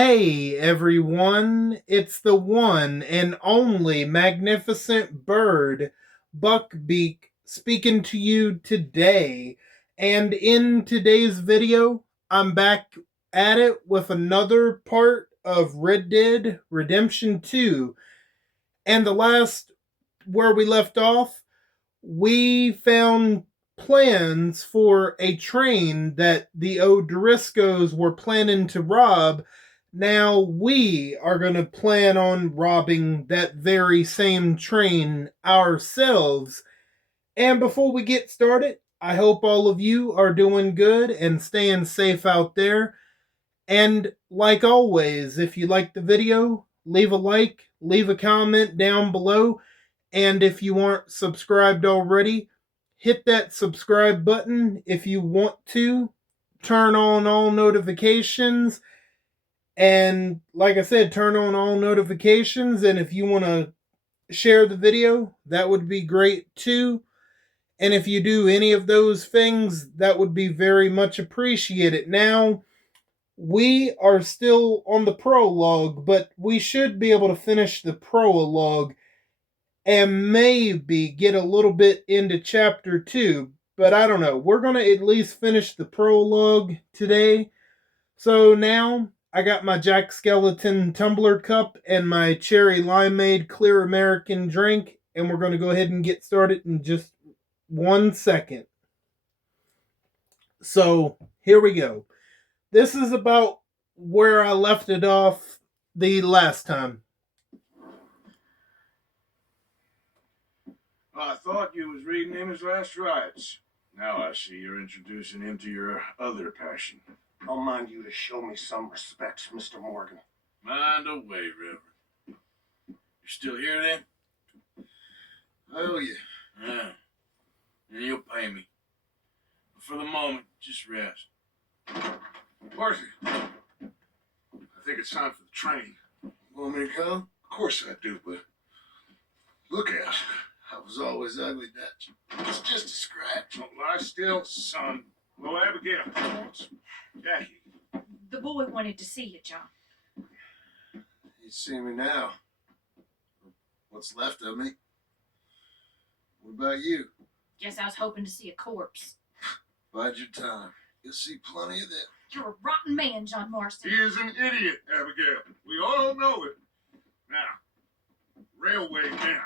Hey everyone, it's the one and only magnificent bird, Beak, speaking to you today. And in today's video, I'm back at it with another part of Red Dead Redemption 2. And the last where we left off, we found plans for a train that the O'Driscolls were planning to rob. Now we are going to plan on robbing that very same train ourselves. And before we get started, I hope all of you are doing good and staying safe out there. And like always, if you like the video, leave a like, leave a comment down below, and if you aren't subscribed already, hit that subscribe button if you want to. Turn on all notifications. And like I said, turn on all notifications. And if you want to share the video, that would be great too. And if you do any of those things, that would be very much appreciated. Now, we are still on the prologue, but we should be able to finish the prologue and maybe get a little bit into chapter 2, but I don't know. We're going to at least finish the prologue today. So now I got my Jack Skeleton tumbler cup and my cherry limeade clear American drink, and we're going to go ahead and get started in just 1 second. So here we go. This is about where I left it off the last time. I thought you was reading him his last rites. Now I see you're introducing him to your other passion. I'll mind you to show me some respect, Mr. Morgan. Mind away, Reverend. You still here then? Oh, yeah. Yeah. And you'll pay me. But for the moment, just rest. Marcy, I think it's time for the train. Want me to come? Of course I do, but look at it. I was always ugly, Dutch. It's just a scratch. Don't lie still, son. Hello, Abigail. Jackie. The boy wanted to see you, John. You see me now. What's left of me. What about you? Guess I was hoping to see a corpse. Bide your time. You'll see plenty of them. You're a rotten man, John Marston. He is an idiot, Abigail. We all know it. Now, railway man.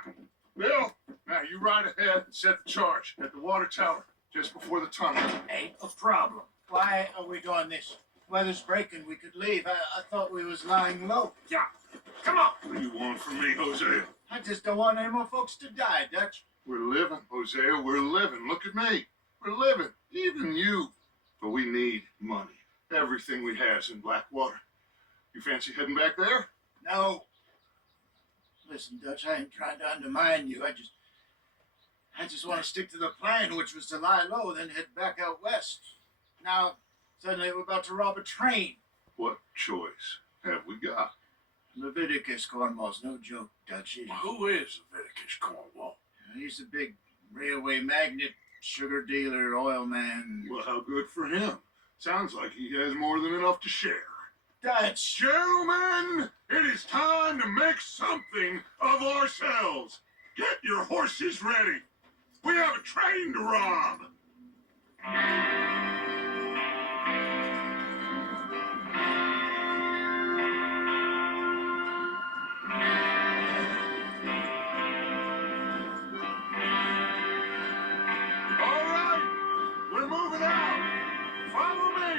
Bill, now you ride ahead and set the charge at the water tower just before the tunnel. Ain't a problem. Why are we doing this? Weather's breaking. We could leave. I thought we was lying low. Yeah, come on. What do you want from me, Hosea? I just don't want any more folks to die, Dutch. We're living, Hosea. We're living. Look at me. We're living. Even you. But we need money. Everything we has in Blackwater. You fancy heading back there? No. Listen, Dutch, I ain't trying to undermine you. I just want to stick to the plan, which was to lie low, then head back out west. Now, suddenly we're about to rob a train. What choice have we got? Leviticus Cornwall's no joke, Dutch. Who is Leviticus Cornwall? He's a big railway magnate, sugar dealer, oil man. Well, how good for him. Sounds like he has more than enough to share. Dutch! Gentlemen, it is time to make something of ourselves. Get your horses ready. We have a train to rob. All right, we're moving out. Follow me.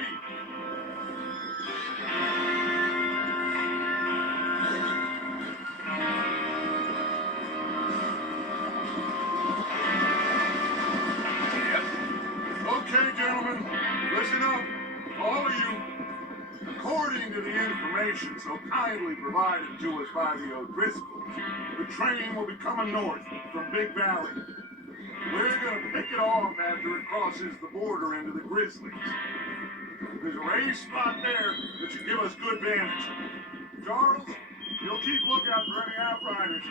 Okay, gentlemen, listen up, all of you. According to the information so kindly provided to us by the O'Driscolls, the train will be coming north from Big Valley. We're going to pick it off after it crosses the border into the Grizzlies. There's a raised spot there that should give us good vantage. Charles, you'll keep lookout for any outriders.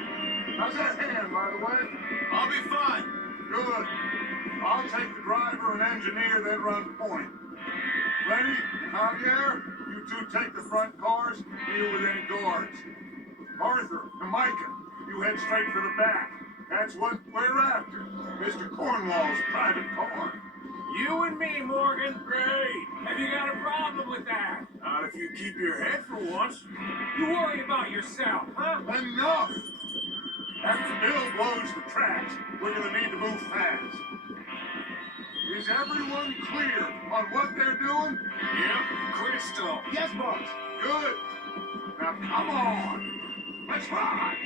How's that hand, by the way? I'll be fine. Good. I'll take the driver and engineer, then run point. Ready, Javier? You You two take the front cars, deal with any guards. Arthur and Micah, you head straight for the back. That's what we're after. Mr. Cornwall's private car. You and me, Morgan. Great. Have you got a problem with that? Not if you keep your head for once. You worry about yourself, huh? Enough! After Bill blows the tracks, we're gonna need to move fast. Is everyone clear on what they're doing? Yep. Crystal. Yes, boss. Good. Now come on. Let's ride.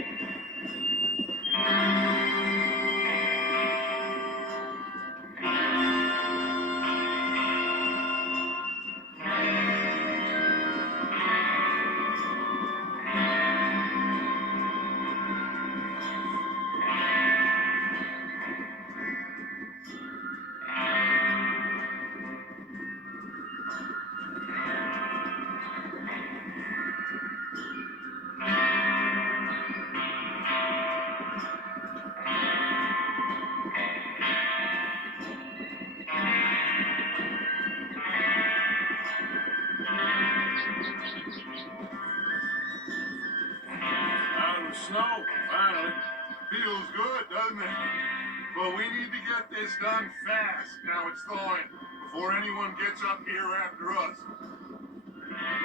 Out of the snow, finally. Feels good, doesn't it? But we need to get this done fast. Now it's thawing before anyone gets up here after us.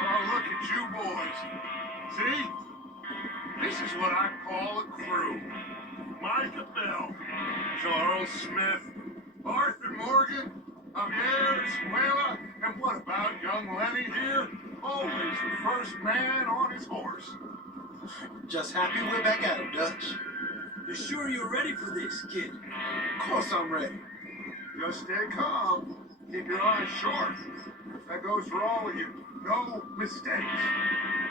Oh, look at you boys. See? This is what I call a crew. Micah Bell, Charles Smith, Arthur Morgan, Javier Escuela, and what about young Lenny here? Always the first man on his horse. Just happy we're back at it, Dutch. You sure you're ready for this, kid? Of course I'm ready. Just stay calm. Keep your eyes sharp. That goes for all of you. No mistakes.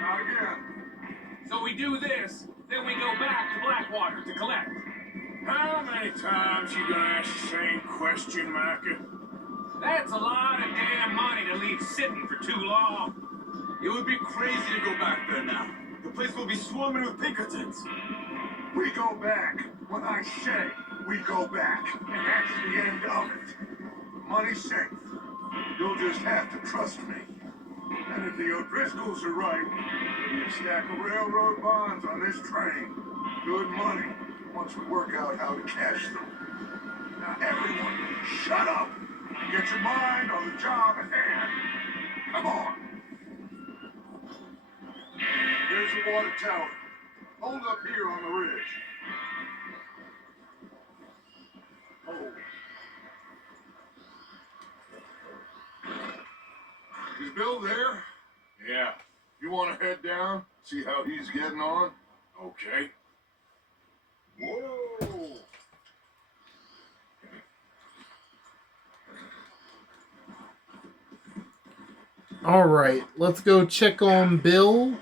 Now again. So we do this, then we go back to Blackwater to collect. How many times you gonna ask the same question, Micah? That's a lot of damn money to leave sitting for too long. It would be crazy to go back there now. The place will be swarming with Pinkertons. We go back. When I say we go back. And that's the end of it. Money's safe. You'll just have to trust me. And if the O'Driscolls are right, there'll be a stack of railroad bonds on this train. Good money, once we work out how to cash them. Now everyone, shut up. Get your mind on the job at hand. Come on. There's the water tower. Hold up here on the ridge. Hold. Is Bill there? Yeah. You want to head down? See how he's getting on? Okay. Whoa! All right, let's go check on Bill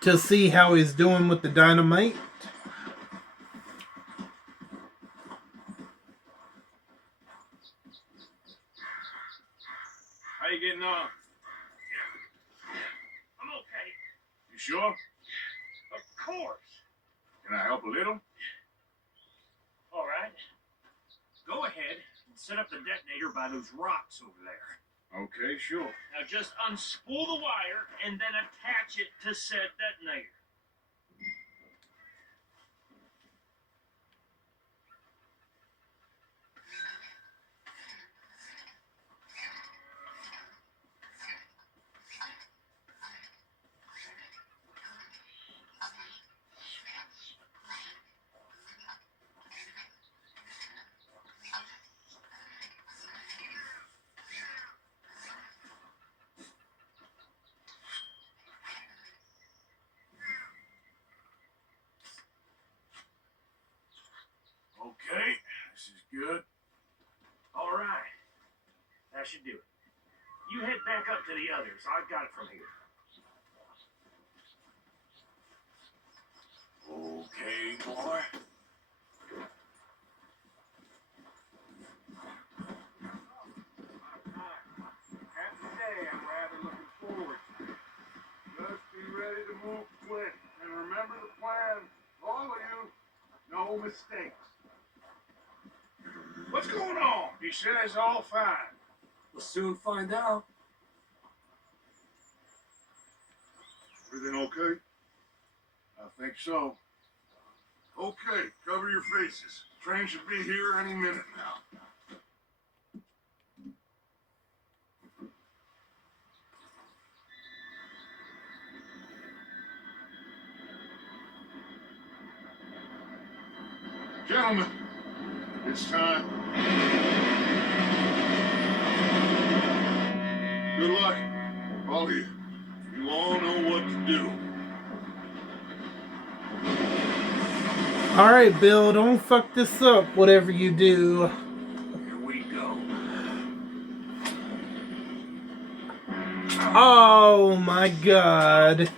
to see how he's doing with the dynamite. How you getting on? I'm okay. You sure? Of course. Can I help a little? All right. Go ahead and set up the detonator by those rocks over there. Okay, sure. Now just unspool the wire and then attach it to said detonator. Okay, this is good. All right. That should do it. You head back up to the others. I've got it from here. Okay, boy. Happy day I'm rather looking forward to. Just be ready to move quick. And remember the plan. All of you, no mistakes. What's going on? He says all fine. We'll soon find out. Everything okay? I think so. Okay, cover your faces. Train should be here any minute now. Gentlemen, it's time. Good luck, all of you. You all know what to do. Alright, Bill, don't fuck this up, whatever you do. Here we go. Oh my god.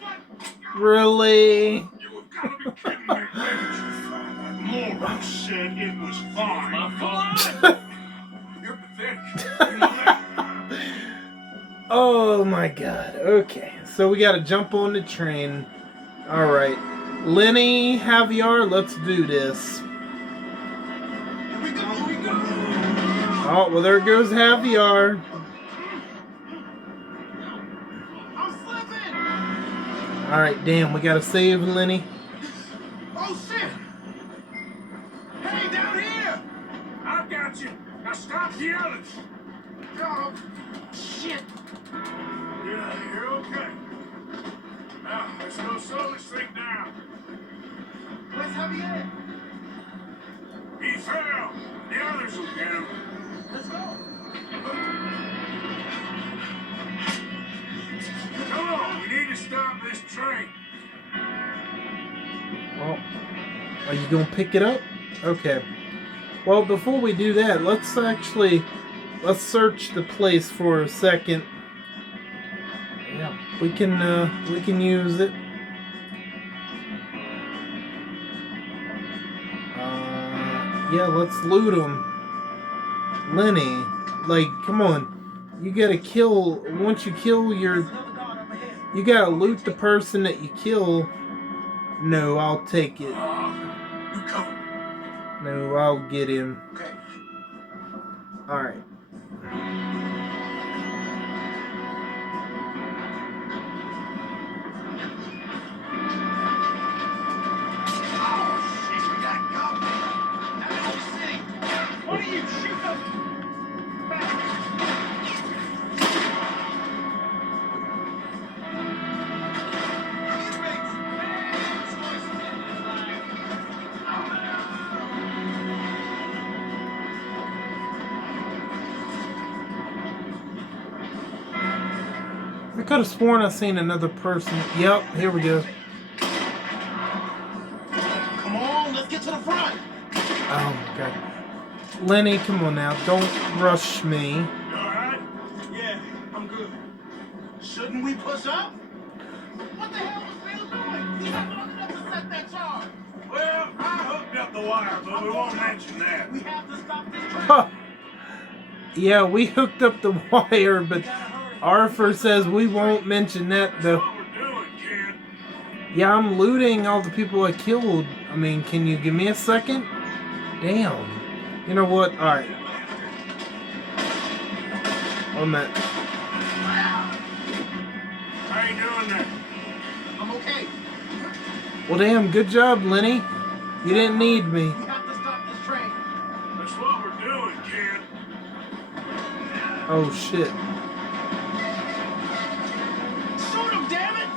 Really? You have got to be kidding me. Where did you find that? Moron said it was fine. My fault. You're pathetic. You know that? Oh my god. Okay, so we gotta jump on the train. Alright. Lenny, Javier, let's do this. Here we go. Here we go. Oh, well, there goes Javier. I'm slipping. Alright, damn, we gotta save Lenny. Oh shit! Hey, down here! I've got you. Now stop yelling. Oh, shit! Yeah, you're okay. Now, let's go slow this thing down. Where's Javier? He fell. The others will get him. Let's go. Come on, we need to stop this train. Oh, are you gonna pick it up? Okay. Well, before we do that, let's search the place for a second. Yeah, we can use it. Yeah, let's loot them. Lenny, like, come on. You gotta kill, once you kill you gotta loot the person that you kill. No, I'll take it. You cover. No, I'll get him. Okay. Alright. What are you shooting? I could have sworn I seen another person. Yep, here we go. Come on, let's get to the front. Oh my god. Lenny, come on now. Don't rush me. You alright? Yeah, I'm good. Shouldn't we push up? What the hell was Bill doing? He had long enough to set that charge. Well, I hooked up the wire, but we won't mention that. We have to stop this train. Huh. Yeah, we hooked up the wire, but Arthur says we won't mention that though. That's what we're doing, kid. Yeah, I'm looting all the people I killed. I mean, can you give me a second? Damn. You know what? Alright. I'm at. How you doing there? I'm okay. Well, damn, good job, Lenny. You didn't need me. We have to stop this train. That's what we're doing, kid. Oh, shit. Shoot him, damn it!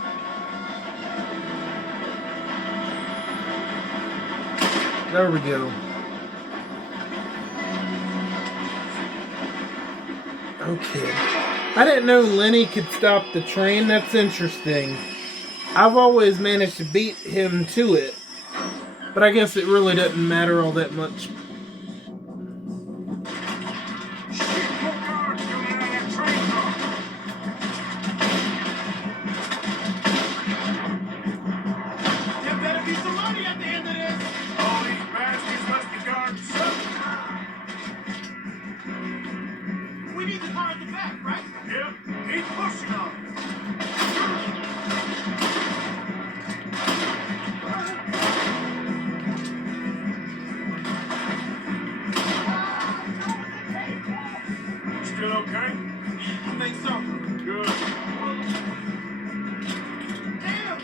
There we go. Okay. I didn't know Lenny could stop the train. That's interesting. I've always managed to beat him to it. But I guess it really doesn't matter all that much. Shit, more guards coming out of that train car. There better be some money at the end of this. All these bastards must be guarding something. We need the car at the back, right? Yep, keep pushing on it. Still okay? I think so. Good. Damn!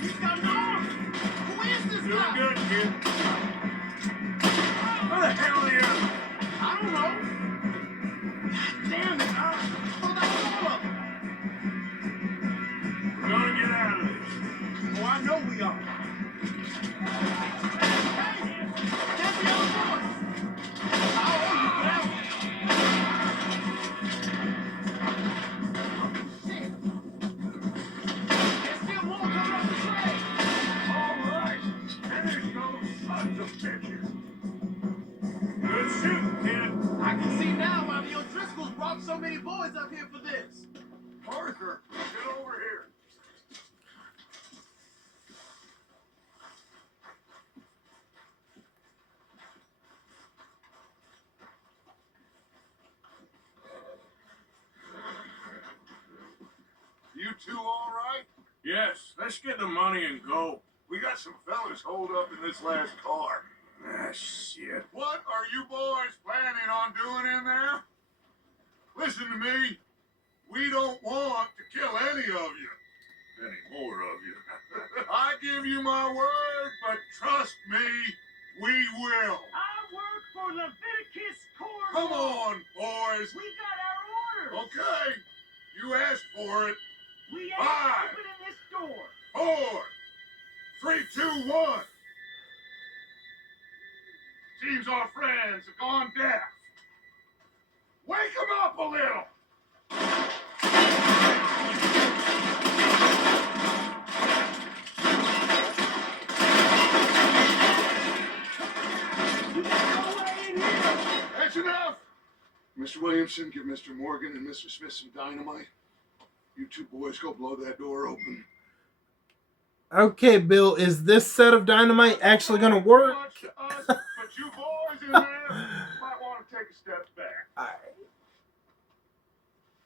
brought so many boys up here for this. Parker, get over here. You two all right? Yes, let's get the money and go. We got some fellas holed up in this last car. Ah, shit. What are you boys planning on doing in there? Listen to me. We don't want to kill any of you. Any more of you. I give you my word, but trust me, we will. I work for Leviticus Cornwall. Come on, boys. We got our orders. Okay, you asked for it. We ain't 5, opening this door. 4, 3, 2, 1. Seems our friends have gone deaf. Wake them up a little. That's enough. Mr. Williamson, give Mr. Morgan and Mr. Smith some dynamite. You two boys go blow that door open. Okay, Bill, is this set of dynamite actually going to work? Much to us, but you boys in there might want to take a step back.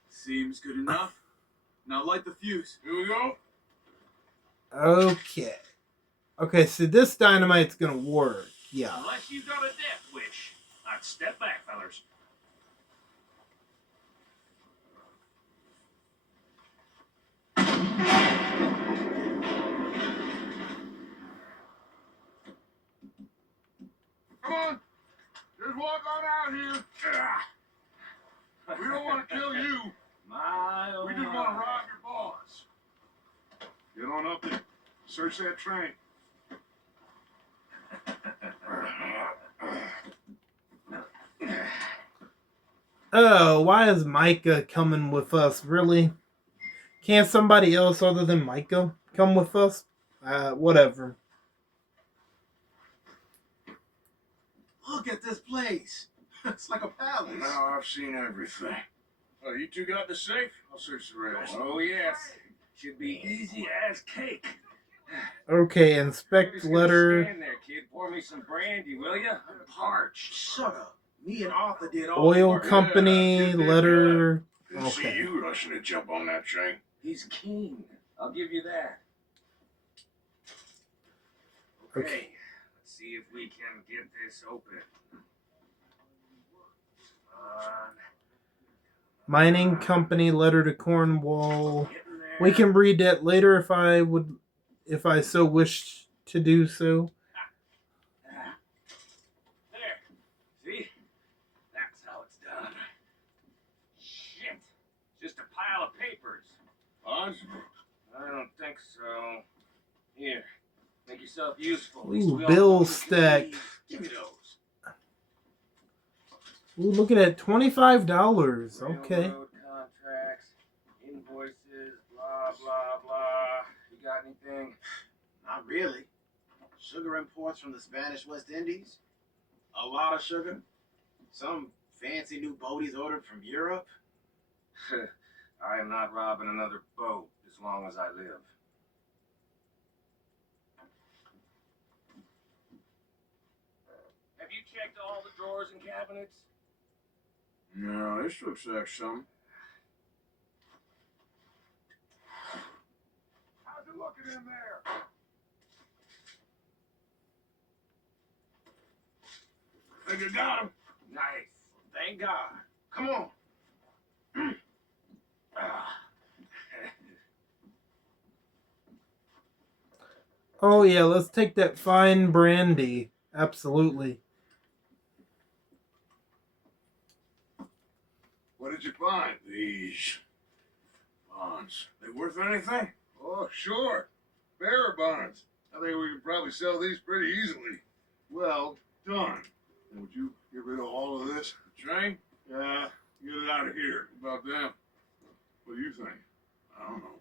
Seems good enough. Now light the fuse. Here we go. Okay. Okay, so this dynamite's going to work. Yeah. Unless you've got a death wish. I'd step back, fellers. Come on. Just walk on out here. We don't want to kill you. We just want to rob your boss. Get on up there. Search that train. Oh, why is Micah coming with us? Really? Can't somebody else other than Micah come with us? Whatever. Look at this place. It's like a palace. Now I've seen everything. Oh, you two got the safe? I'll search the rest. Oh, yes. Should be easy as cake. Okay, inspect letter. Stand there, kid. Pour me some brandy, will ya? I'm parched. Shut up. Me and Arthur did all the Oil work. company, letter. Didn't see Okay. you rushing to jump on that train. He's keen. I'll give you that. Okay. Let's see if we can get this open. Come on. Mining company, letter to Cornwall. Getting there. We can read that later if I so wish to do so. There. See? That's how it's done. Shit. Just a pile of papers. Bonds? I don't think so. Here. Make yourself useful. At least Ooh, we all bill know you can stack. read. Give me those. Ooh, look at that, $25. Okay. Railroad contracts, invoices, blah, blah, blah. You got anything? Not really. Sugar imports from the Spanish West Indies. A lot of sugar. Some fancy new boat he's ordered from Europe. I am not robbing another boat as long as I live. Have you checked all the drawers and cabinets? No, this looks like some. How's it looking in there? Think you got him? Nice. Thank God. Come on. Oh yeah, let's take that fine brandy. Absolutely. What did you find? These bonds. They worth anything? Oh, sure. Bearer bonds. I think we could probably sell these pretty easily. Well done. And would you get rid of all of this? Train? Yeah, get it out of here. About them. What do you think? I don't know.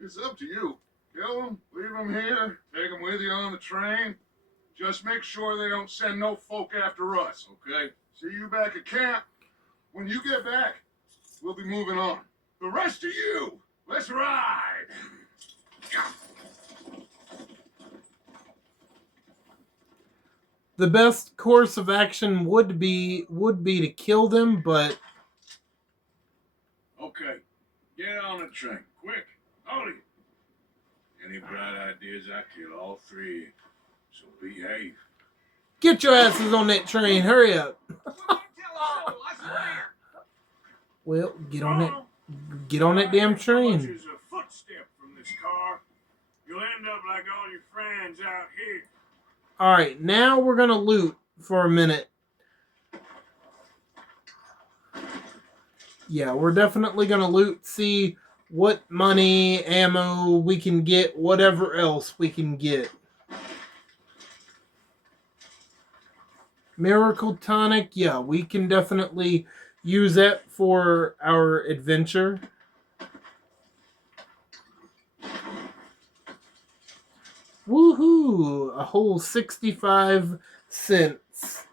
It's up to you. Kill them, leave them here, take them with you on the train. Just make sure they don't send no folk after us, okay? See you back at camp. When you get back, we'll be moving on. The rest of you, let's ride. The best course of action would be to kill them, but Okay, get on the train, quick. All of you. Any bright ideas, I kill all three. So behave. get your asses on that train. Hurry up. Well, get on that damn Much train. as a footstep from this car, you'll end up like all your friends out here. All right, now we're gonna loot for a minute. Yeah, we're definitely gonna loot. See what money, ammo we can get, whatever else we can get. Miracle tonic, yeah, we can definitely use that for our adventure. Woohoo! A whole 65 cents.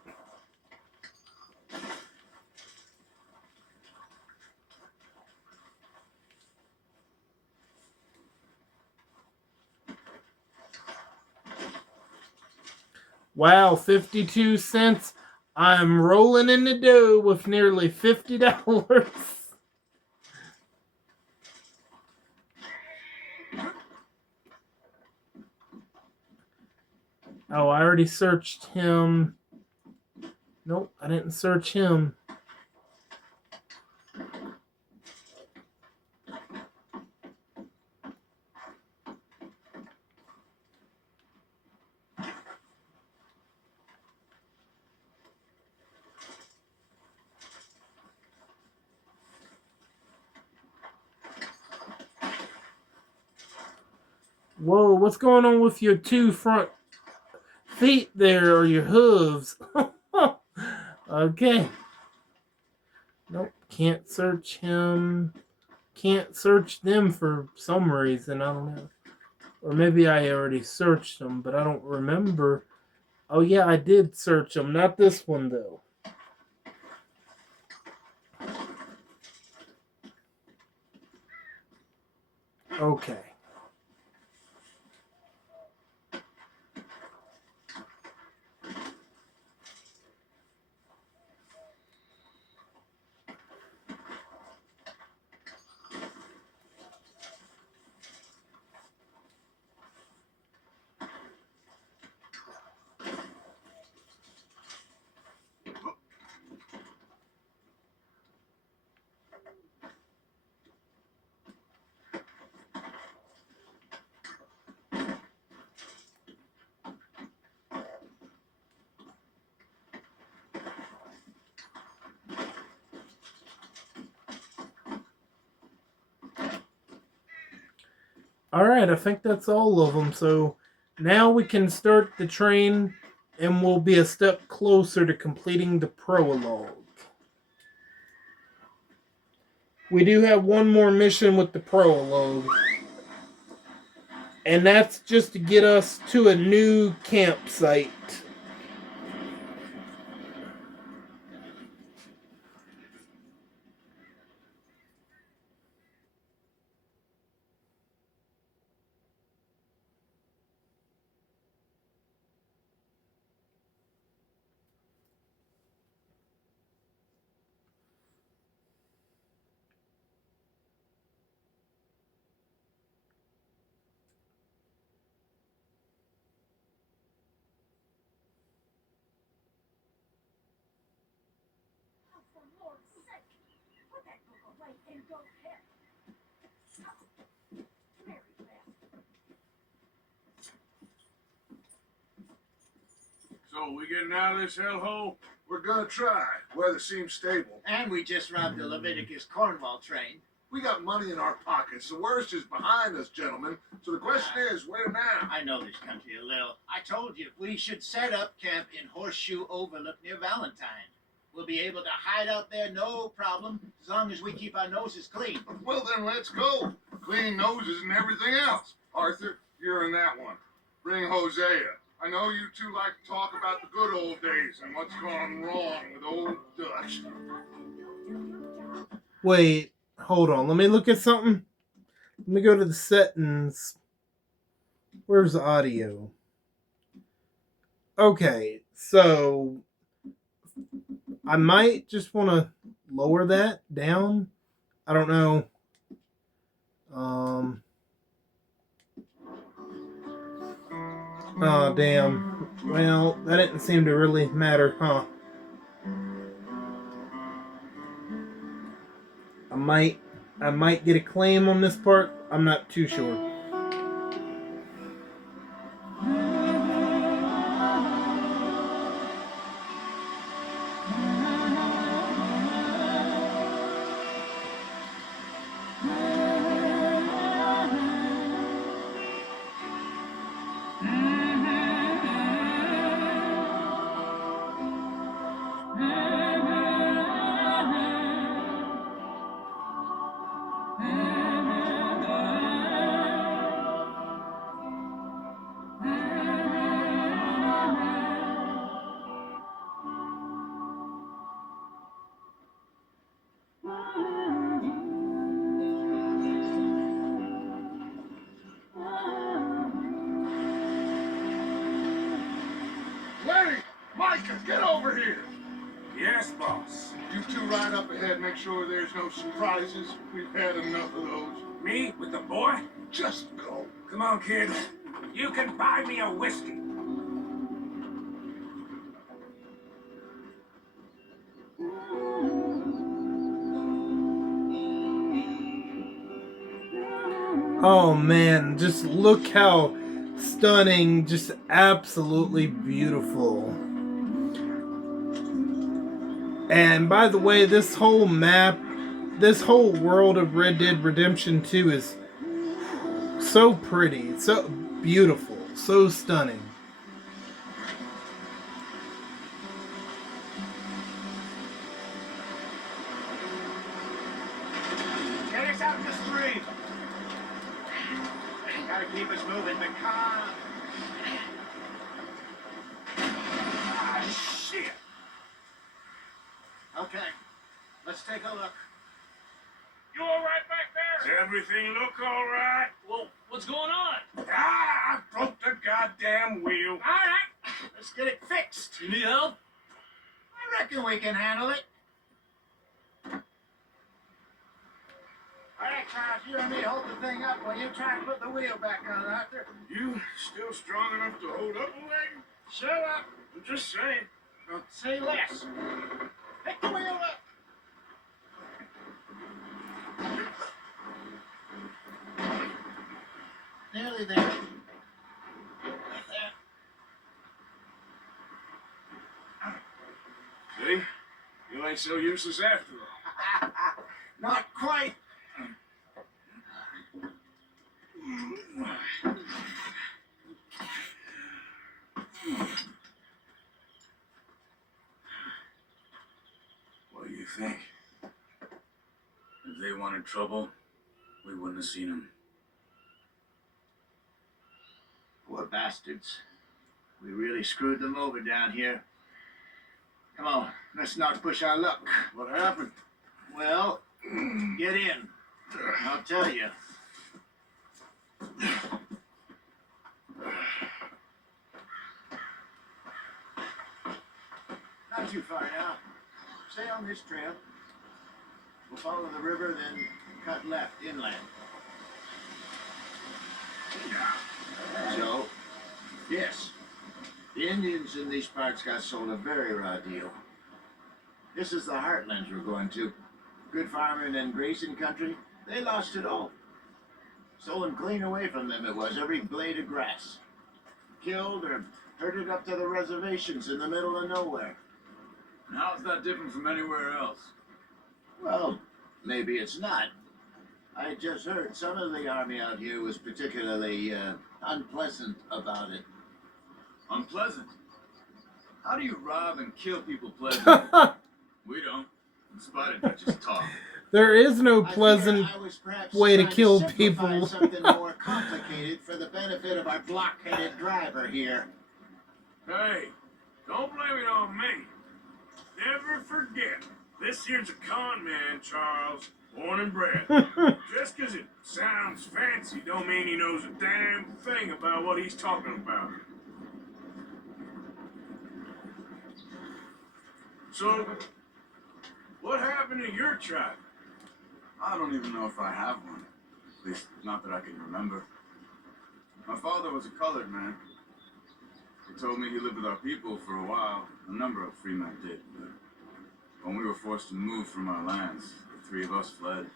Wow, 52 cents. I'm rolling in the dough with nearly $50. Oh, I already searched him. Nope, I didn't search him. Whoa, what's going on with your two front feet there, or your hooves? Okay. Nope, can't search him. Can't search them for some reason, I don't know. Or maybe I already searched them, but I don't remember. Oh yeah, I did search them. Not this one, though. Okay. Alright, I think that's all of them. So now we can start the train and we'll be a step closer to completing the prologue. We do have one more mission with the prologue. And that's just to get us to a new campsite. Oh, for Lord's sake, put that book away and go ahead. Very fast. So, we getting out of this hellhole? We're gonna try. Weather seems stable. And we just robbed the Leviticus Cornwall train. We got money in our pockets. The worst is behind us, gentlemen. So the question is, where now? I know this country a little. I told you, we should set up camp in Horseshoe Overlook near Valentine. We'll be able to hide out there no problem, as long as we keep our noses clean. Well, then let's go. Clean noses and everything else. Arthur, you're in that one. Bring Hosea. I know you two like to talk about the good old days and what's gone wrong with old Dutch. Wait, hold on. Let me look at something. Let me go to the settings. Where's the audio? Okay, so I might just want to lower that down. I don't know. Oh, damn. Well, that didn't seem to really matter, huh? I might I might get a claim on this part. I'm not too sure. Lenny! Micah, get over here! Yes, boss. You two ride up ahead, make sure there's no surprises. We've had enough of those. Me with the boy? Just go. Come on, kid. You can buy me a whiskey. Oh man, just look how stunning, just absolutely beautiful. And by the way, this whole map, this whole world of Red Dead Redemption 2 is so pretty, so beautiful, so stunning. Get us out the stream. Gotta keep us moving, but calm. Ah, shit. Okay, let's take a look. You all right back there? Does everything look all right? Well, what's going on? Ah, I broke the goddamn wheel. All right, let's get it fixed. You need help? I reckon we can handle it. All right, Charles, you and me hold the thing up while you try and put the wheel back on, Arthur. You still strong enough to hold up a wagon? Shut up. I'm just saying. Don't say less. Pick the wheel up. Nearly there. See? You ain't so useless after all. Not quite. What do you think? If they wanted trouble, we wouldn't have seen them. Poor bastards. We really screwed them over down here. Come on, let's not push our luck. What happened? Well, get in. I'll tell you. Not too far now. Stay on this trail. We'll follow the river, then cut left inland. So, yes, the Indians in these parts got sold a very raw deal. This is the heartlands we're going to. Good farming and grazing country. They lost it all. Stolen clean away from them it was, every blade of grass. Killed or herded up to the reservations in the middle of nowhere. And how's that different from anywhere else? Well, maybe it's not. I just heard some of the army out here was particularly unpleasant about it. Unpleasant? How do you rob and kill people pleasantly? We don't. In spite of Dutch's talk. There is no I pleasant figure I was perhaps way to trying kill simplify people. something more complicated for the benefit of our block-headed driver here. Hey, don't blame it on me. Never forget, This here's a con man, Charles, born and bred. Just 'cause it sounds fancy don't mean he knows a damn thing about what he's talking about. So, what happened to your tribe? I don't even know if I have one. At least, not that I can remember. My father was a colored man. He told me he lived with our people for a while. A number of free men did, but when we were forced to move from our lands, the three of us fled.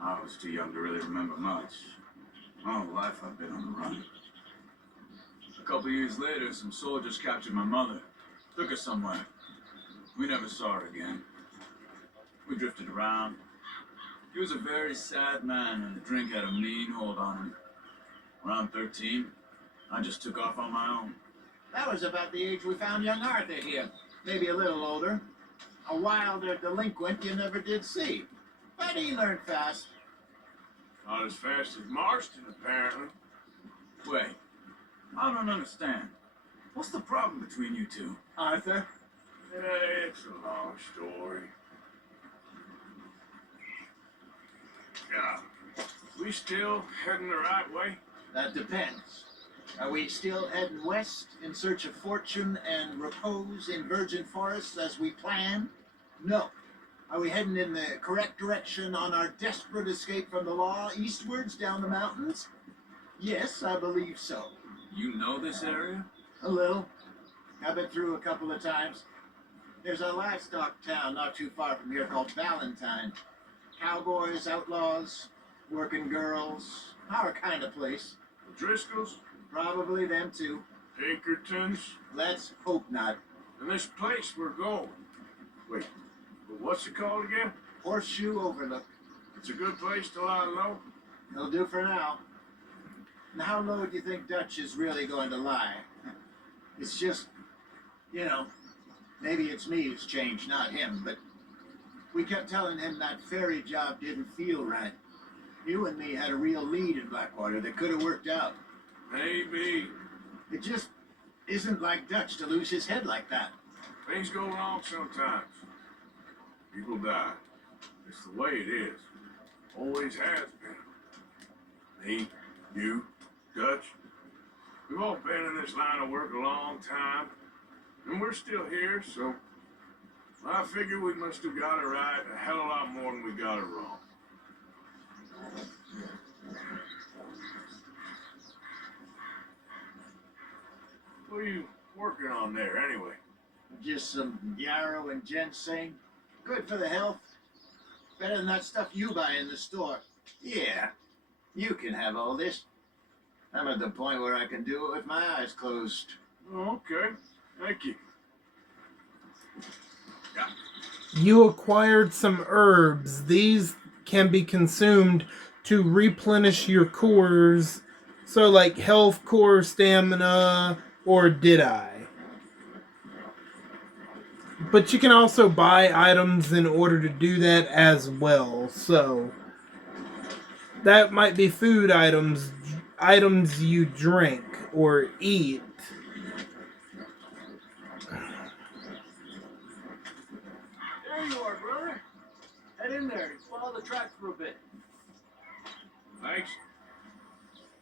I was too young to really remember much. My whole life I've been on the run. A couple years later, some soldiers captured my mother. Took her somewhere. We never saw her again. We drifted around. He was a very sad man, and the drink had a mean hold on him. Around 13, I just took off on my own. That was about the age we found young Arthur here. Maybe a little older. A wilder delinquent you never did see. But he learned fast. Not as fast as Marston, apparently. Wait, I don't understand. What's the problem between you two? Arthur? It's a long story. Yeah. We still heading the right way? That depends. Are we still heading west in search of fortune and repose in virgin forests as we planned? No. Are we heading in the correct direction on our desperate escape from the law eastwards down the mountains? Yes, I believe so. You know this area? A little. I've been through a couple of times. There's a livestock town not too far from here called Valentine. Cowboys, outlaws, working girls, our kind of place. The Driscolls? Probably them too. Pinkertons? Let's hope not. And this place we're going. Wait, but what's it called again? Horseshoe Overlook. It's a good place to lie low? It'll do for now. And how low do you think Dutch is really going to lie? It's just, maybe it's me who's changed, not him, but we kept telling him that ferry job didn't feel right. You and me had a real lead in Blackwater that could have worked out. Maybe. It just isn't like Dutch to lose his head like that. Things go wrong sometimes. People die. It's the way it is. Always has been. Me, you, Dutch. We've all been in this line of work a long time. And we're still here, so I figure we must have got it right a hell of a lot more than we got it wrong. What are you working on there, anyway? Just some yarrow and ginseng. Good for the health. Better than that stuff you buy in the store. Yeah, you can have all this. I'm at the point where I can do it with my eyes closed. Oh, okay. Thank you. Yeah. You acquired some herbs. These can be consumed to replenish your cores. So, like health core, stamina, or did I? But you can also buy items in order to do that as well. So, that might be food items you drink or eat. There you are, brother. Head in there and follow the track for a bit. Thanks.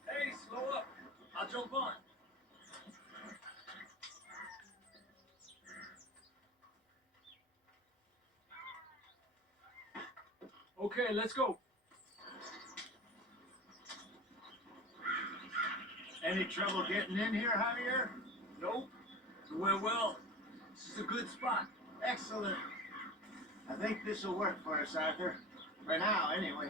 Hey, slow up. I'll jump on. Okay, let's go. Any trouble getting in here, Javier? Nope. Well, this is a good spot. Excellent. I think this will work for us, Arthur. For now, anyway.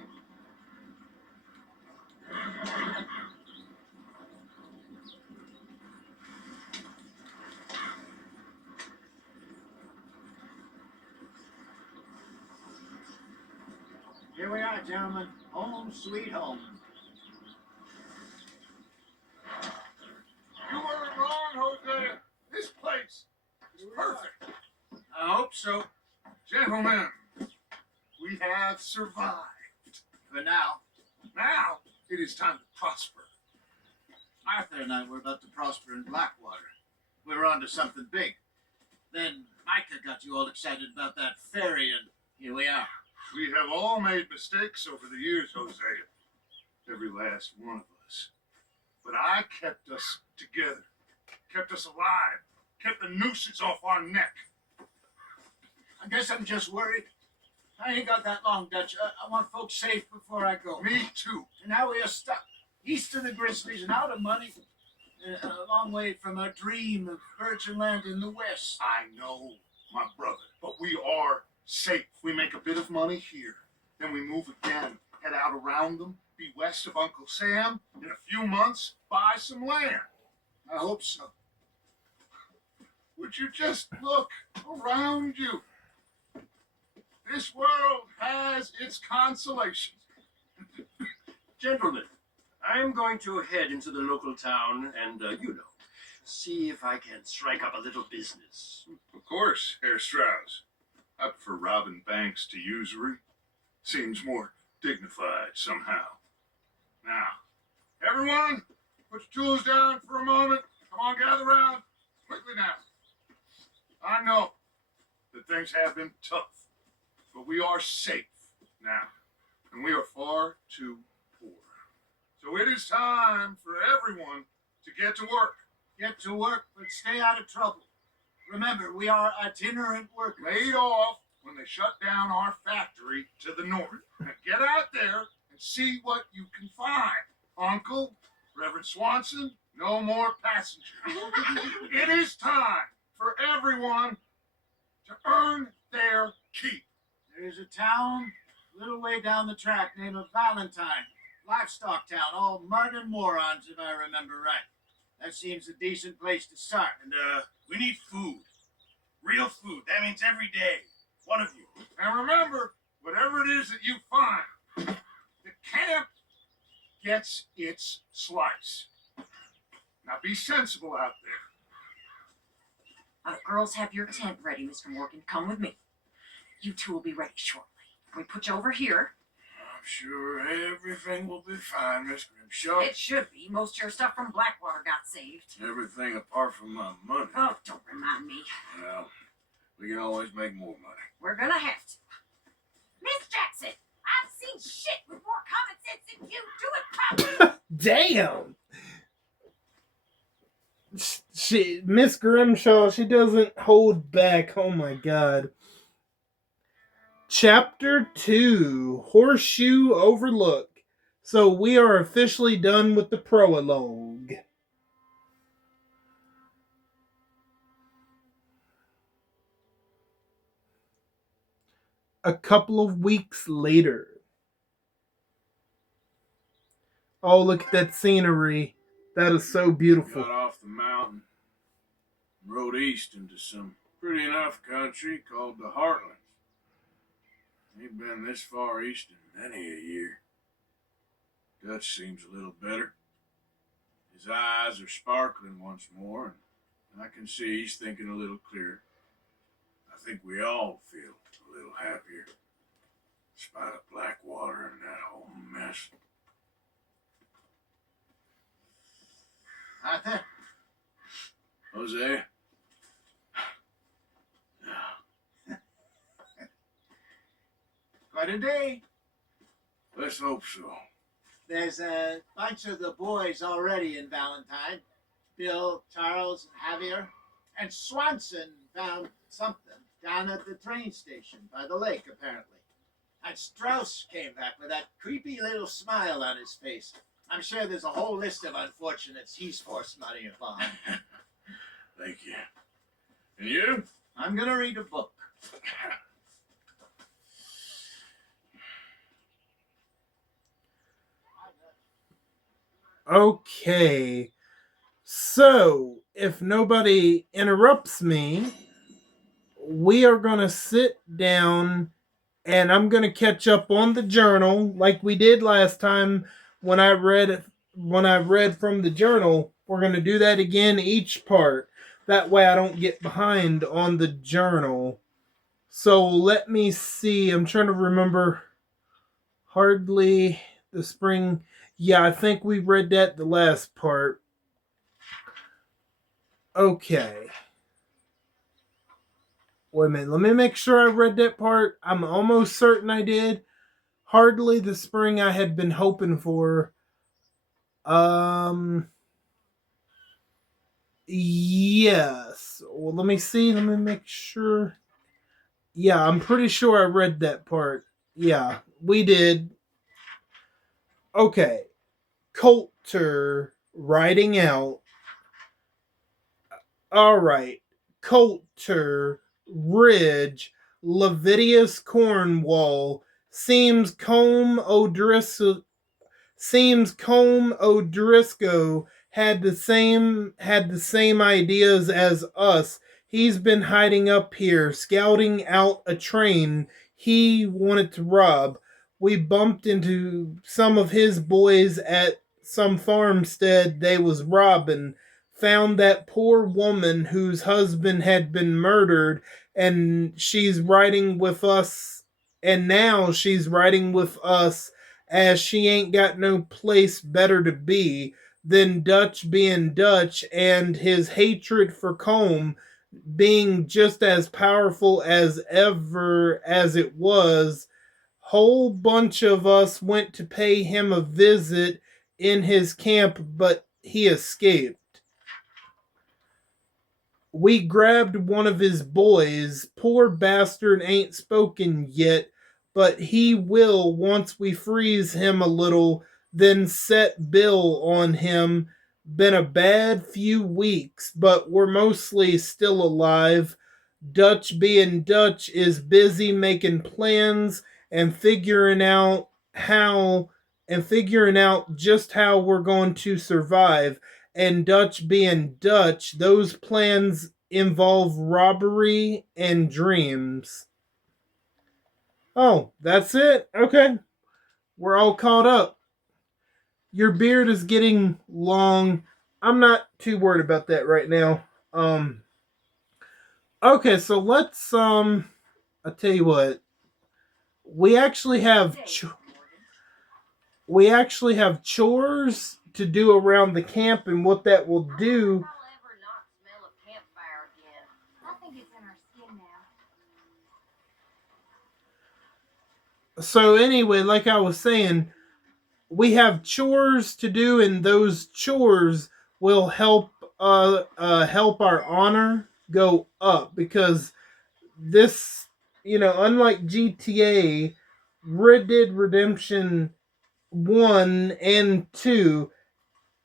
Here we are, gentlemen. Home sweet home. You weren't wrong, Jose. This place is perfect. I hope so. Gentlemen, we have survived. For now. Now it is time to prosper. Arthur and I were about to prosper in Blackwater. We were onto something big. Then Micah got you all excited about that ferry, and here we are. We have all made mistakes over the years, Hosea. Every last one of us. But I kept us together, kept us alive, kept the nooses off our neck. I guess I'm just worried. I ain't got that long, Dutch. I want folks safe before I go. Me too. And now we are stuck east of the Grizzlies and out of money, a long way from our dream of virgin land in the west. I know, my brother, but we are safe. We make a bit of money here, then we move again, head out around them, be west of Uncle Sam, in a few months, buy some land. I hope so. Would you just look around you? This world has its consolations. Gentlemen, I'm going to head into the local town and, see if I can strike up a little business. Of course, Herr Strauss. I prefer robbing banks to usury. Seems more dignified somehow. Now, everyone, put your tools down for a moment. Come on, gather round. Quickly now. I know that things have been tough, but we are safe now, and we are far too poor. So it is time for everyone to get to work. Get to work, but stay out of trouble. Remember, we are itinerant workers. Laid off when they shut down our factory to the north. Now get out there and see what you can find. Uncle, Reverend Swanson, no more passengers. It is time for everyone to earn their keep. There is a town a little way down the track named Valentine. Livestock town, all mud and morons, if I remember right. That seems a decent place to start. And, we need food. Real food. That means every day. One of you. And remember, whatever it is that you find, the camp gets its slice. Now be sensible out there. Girls, have your tent ready, Mr. Morgan. Come with me. You two will be ready shortly. We put you over here. I'm sure everything will be fine, Miss Grimshaw. It should be. Most of your stuff from Blackwater got saved. Everything apart from my money. Oh, don't remind me. Well, we can always make more money. We're gonna have to. Miss Jackson, I've seen shit with more common sense than you. Do it properly. Damn. Miss Grimshaw, she doesn't hold back. Oh my god. Chapter 2, Horseshoe Overlook. So we are officially done with the prologue. A couple of weeks later. Oh, look at that scenery. That is so beautiful. Got off the mountain, rode east into some pretty enough country called the Heartlands. Ain't been this far east in many a year. Dutch seems a little better. His eyes are sparkling once more, and I can see he's thinking a little clearer. I think we all feel a little happier, in spite of Blackwater and that whole mess. Arthur? Jose? Quite a day. Let's hope so. There's a bunch of the boys already in Valentine. Bill, Charles, and Javier. And Swanson found something down at the train station by the lake, apparently. And Strauss came back with that creepy little smile on his face. I'm sure there's a whole list of unfortunates he's forced money upon. Thank you. And you? I'm gonna read a book. Okay. So, if nobody interrupts me, we are going to sit down and I'm going to catch up on the journal like we did last time when I read from the journal. We're going to do that again each part. That way I don't get behind on the journal. So, let me see. I'm trying to remember. Hardly the spring. Yeah, I think we read that the last part. Okay. Wait a minute, let me make sure I read that part. I'm almost certain I did. Hardly the spring I had been hoping for. Um, yes. Well, let me see. Let me make sure. Yeah, I'm pretty sure I read that part. Yeah, we did. Okay. Coulter riding out. All right. Coulter, Ridge, Leviticus, Cornwall, Seems Combe O'Driscoll had the same ideas as us. He's been hiding up here, scouting out a train he wanted to rob. We bumped into some of his boys at some farmstead they was robbing. Found that poor woman whose husband had been murdered, and she's riding with us. And now she's riding with us as she ain't got no place better to be than Dutch being Dutch, and his hatred for Combe being just as powerful as ever as it was. Whole bunch of us went to pay him a visit in his camp, but he escaped. We grabbed one of his boys. Poor bastard ain't spoken yet, but he will once we freeze him a little, then set Bill on him. Been a bad few weeks, but we're mostly still alive. Dutch being Dutch is busy making plans and figuring out just how we're going to survive. And Dutch being Dutch, those plans involve robbery and dreams. Oh, that's it? Okay. We're all caught up. Your beard is getting long. I'm not too worried about that right now. Okay, so I'll tell you what. We actually have we actually have chores to do around the camp, and what that will do. I'll ever not smell a campfire again. I think it's in our skin now. So anyway, like I was saying, we have chores to do, and those chores will help our honor go up, because this, unlike GTA, Red Dead Redemption 1 and 2,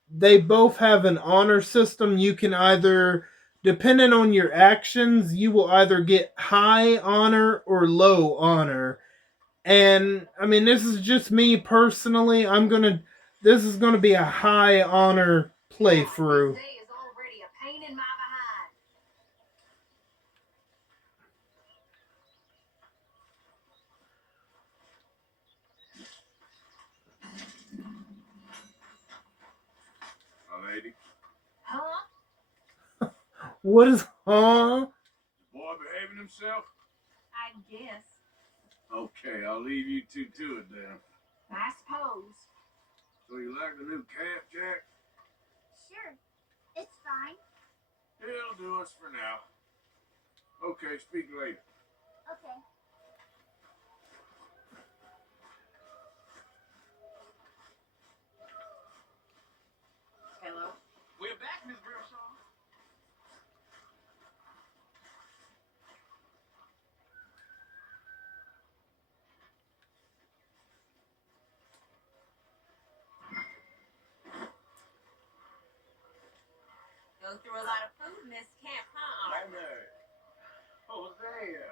they both have an honor system. You can either, depending on your actions, you will either get high honor or low honor. And I mean, this is just me personally. This is gonna be a high honor playthrough. This day is already a pain in my behind. My lady, Huh? What is, huh? boy behaving himself? I guess. Okay, I'll leave you two to it then. I suppose. So you like the new camp, Jack? Sure. It's fine. It'll do us for now. Okay, speak later. Okay. Hello? We're back, Miss Grimshaw. Go through a lot of food in this camp, huh? Leonard. Hosea.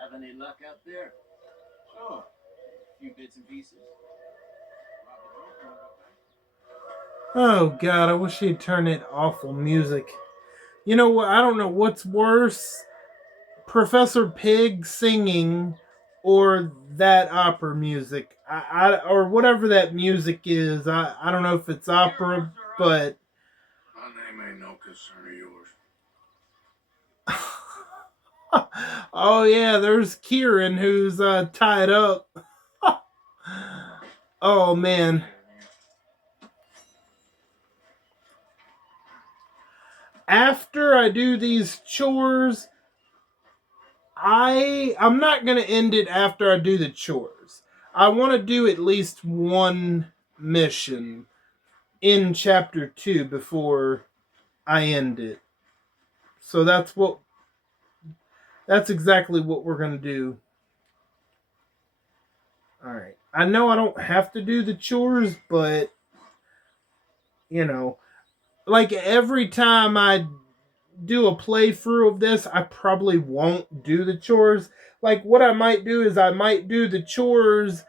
Have any luck out there? Sure. A few bits and pieces. Oh God, I wish he'd turn that awful music. You know what? I don't know what's worse, Professor Pig singing, or that opera music. Or whatever that music is. I don't know if it's opera, but My name ain't no concern of yours. oh yeah, there's Kieran who's tied up. Oh man. after I do these chores, I'm not going to end it after I do the chores. I want to do at least one mission in chapter 2 before I end it. So that's exactly what we're going to do. All right. I know I don't have to do the chores, but you know, like every time I do a playthrough of this, I probably won't do the chores. Like what I might do is I might do the chores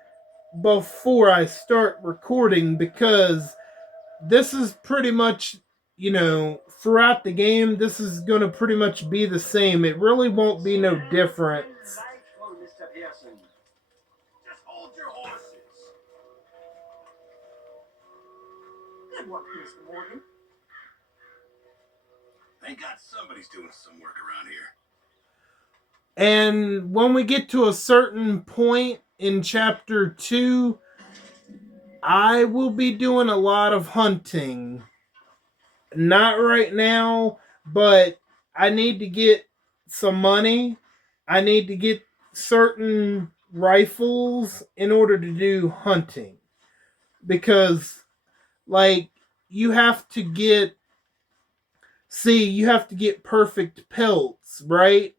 before I start recording because this is pretty much, throughout the game, this is going to pretty much be the same. It really won't be no difference. Delightful, Mr. Pearson. Just hold your horses. Good work, Mr. Morgan. Thank God somebody's doing some work around here. And when we get to a certain point in chapter 2, I will be doing a lot of hunting. Not right now, but I need to get some money. I need to get certain rifles in order to do hunting. Because, like, you have to get perfect pelts, right?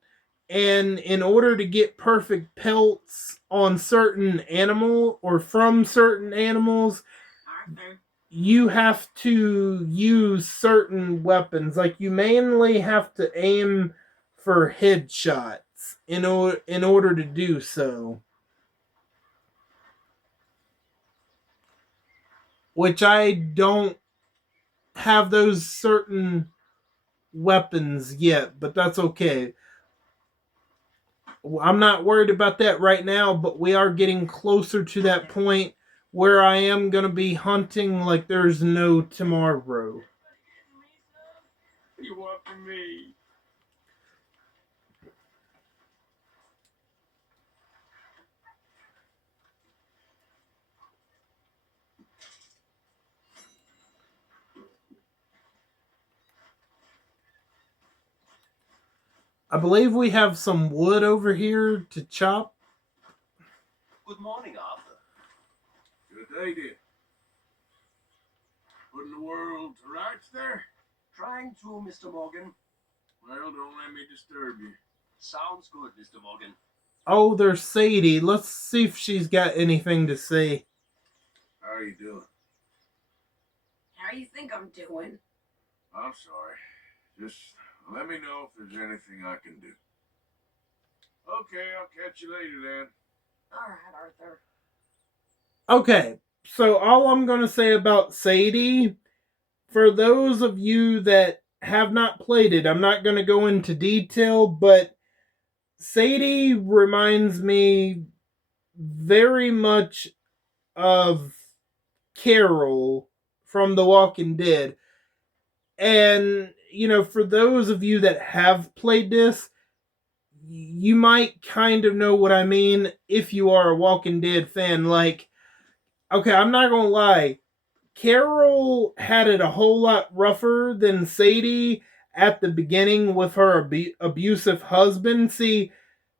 And in order to get perfect pelts on certain animal or from certain animals, Arthur. you have to use certain weapons. Like you mainly have to aim for headshots in order to do so. Which I don't have those certain weapons yet, but that's okay. I'm not worried about that right now, but we are getting closer to that point where I am going to be hunting like there's no tomorrow. What do you want from me? I believe we have some wood over here to chop. Good morning, Arthur. Good day, dear. Putting the world to rights there? Trying to, Mr. Morgan. Well, don't let me disturb you. Sounds good, Mr. Morgan. Oh, there's Sadie. Let's see if she's got anything to say. How are you doing? How you think I'm doing? I'm sorry. Just let me know if there's anything I can do. Okay, I'll catch you later then. All right, Arthur. Okay, so all I'm going to say about Sadie, for those of you that have not played it, I'm not going to go into detail, but Sadie reminds me very much of Carol from The Walking Dead. And, for those of you that have played this, you might kind of know what I mean if you are a Walking Dead fan. Like, okay, I'm not gonna lie, Carol had it a whole lot rougher than Sadie at the beginning with her abusive husband. See,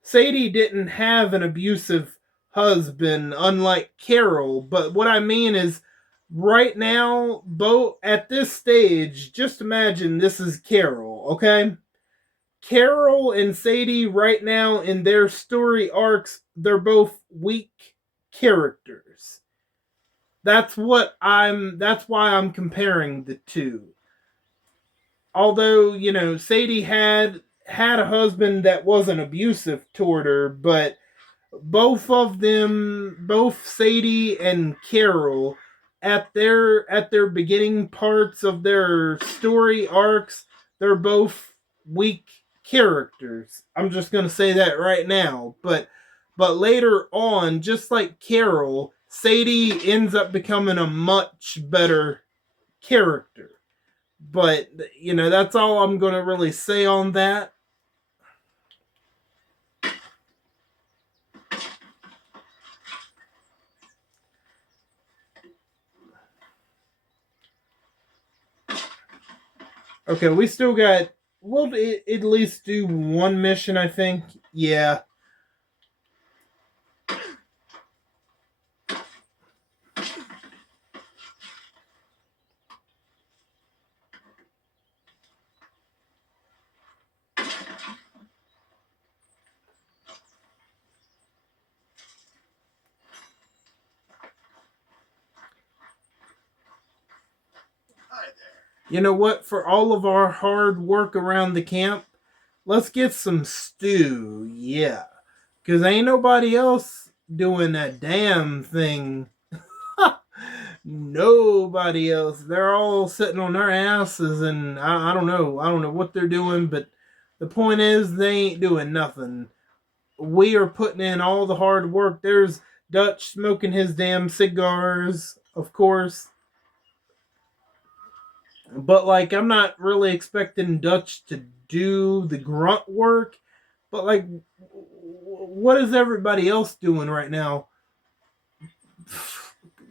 Sadie didn't have an abusive husband, unlike Carol. But what I mean is, right now, both at this stage, just imagine this is Carol, okay? Carol and Sadie, right now in their story arcs, they're both weak characters. That's why I'm comparing the two. Although, Sadie had a husband that wasn't abusive toward her, but both of them, both Sadie and Carol, at their beginning parts of their story arcs, they're both weak characters. I'm just gonna say that right now. But later on, just like Carol, Sadie ends up becoming a much better character. But that's all I'm gonna really say on that. Okay, we still got. We'll at least do one mission, I think. Yeah. Hi there. You know what? For all of our hard work around the camp, let's get some stew. Yeah. Because ain't nobody else doing that damn thing. Nobody else. They're all sitting on their asses, and I don't know. I don't know what they're doing, but the point is, they ain't doing nothing. We are putting in all the hard work. There's Dutch smoking his damn cigars, of course. But, like, I'm not really expecting Dutch to do the grunt work. But, like, what is everybody else doing right now?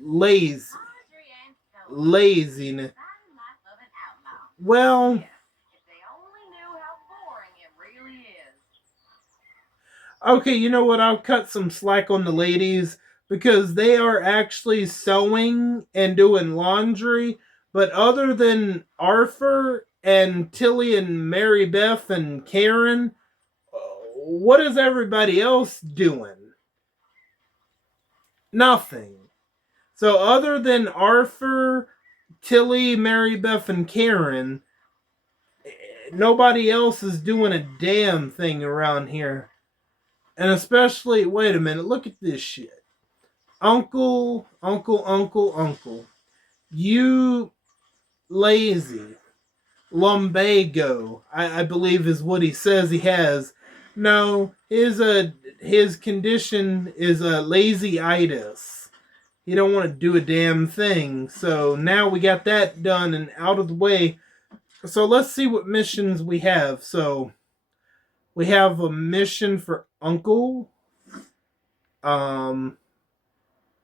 Lazy. Laundry and sewing. Laziness. Exciting life of an outlaw. Well, If they only knew how boring it really is. okay, you know what? I'll cut some slack on the ladies because they are actually sewing and doing laundry. But other than Arthur and Tilly and Mary Beth and Karen, what is everybody else doing? Nothing. So other than Arthur, Tilly, Mary Beth, and Karen, nobody else is doing a damn thing around here. And especially, wait a minute, look at this shit. Uncle, uncle, uncle, uncle. You lazy. Lumbago, I believe is what he says he has. No, his condition is a lazyitis. He don't want to do a damn thing. So now we got that done and out of the way. So let's see what missions we have. So we have a mission for Uncle.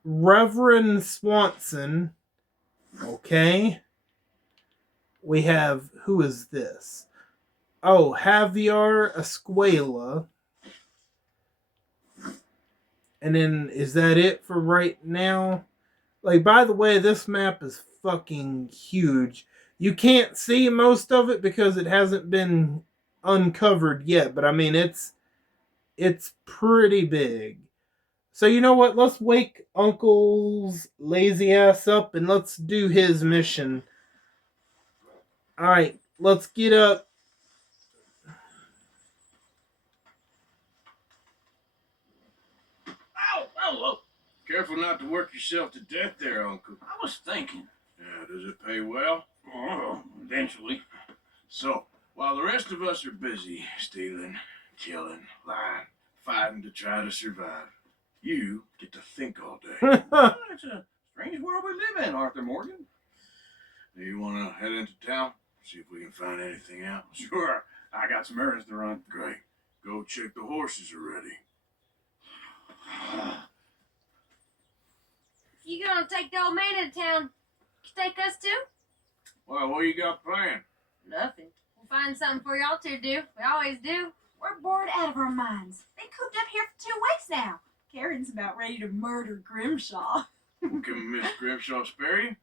Reverend Swanson. Okay. We have, who is this? Oh, Javier Escuela. And then, is that it for right now? Like, by the way, this map is fucking huge. You can't see most of it because it hasn't been uncovered yet. But I mean, it's pretty big. So you know what? Let's wake Uncle's lazy ass up and let's do his mission. Alright, let's get up. Ow! Ow! Ow! Careful not to work yourself to death there, Uncle. I was thinking. Yeah, does it pay well? Oh, eventually. So, while the rest of us are busy stealing, killing, lying, fighting to try to survive, you get to think all day. It's a strange world we live in, Arthur Morgan. Do you want to head into town? See if we can find anything out? Sure. I got some errands to run. Great. Go check the horses are ready. You gonna take the old man into town? Take us too? Well, what you got planned? Nothing. We'll find something for y'all to do. We always do. We're bored out of our minds. Been cooped up here for 2 weeks now. Karen's about ready to murder Grimshaw. Can Miss Grimshaw spare you?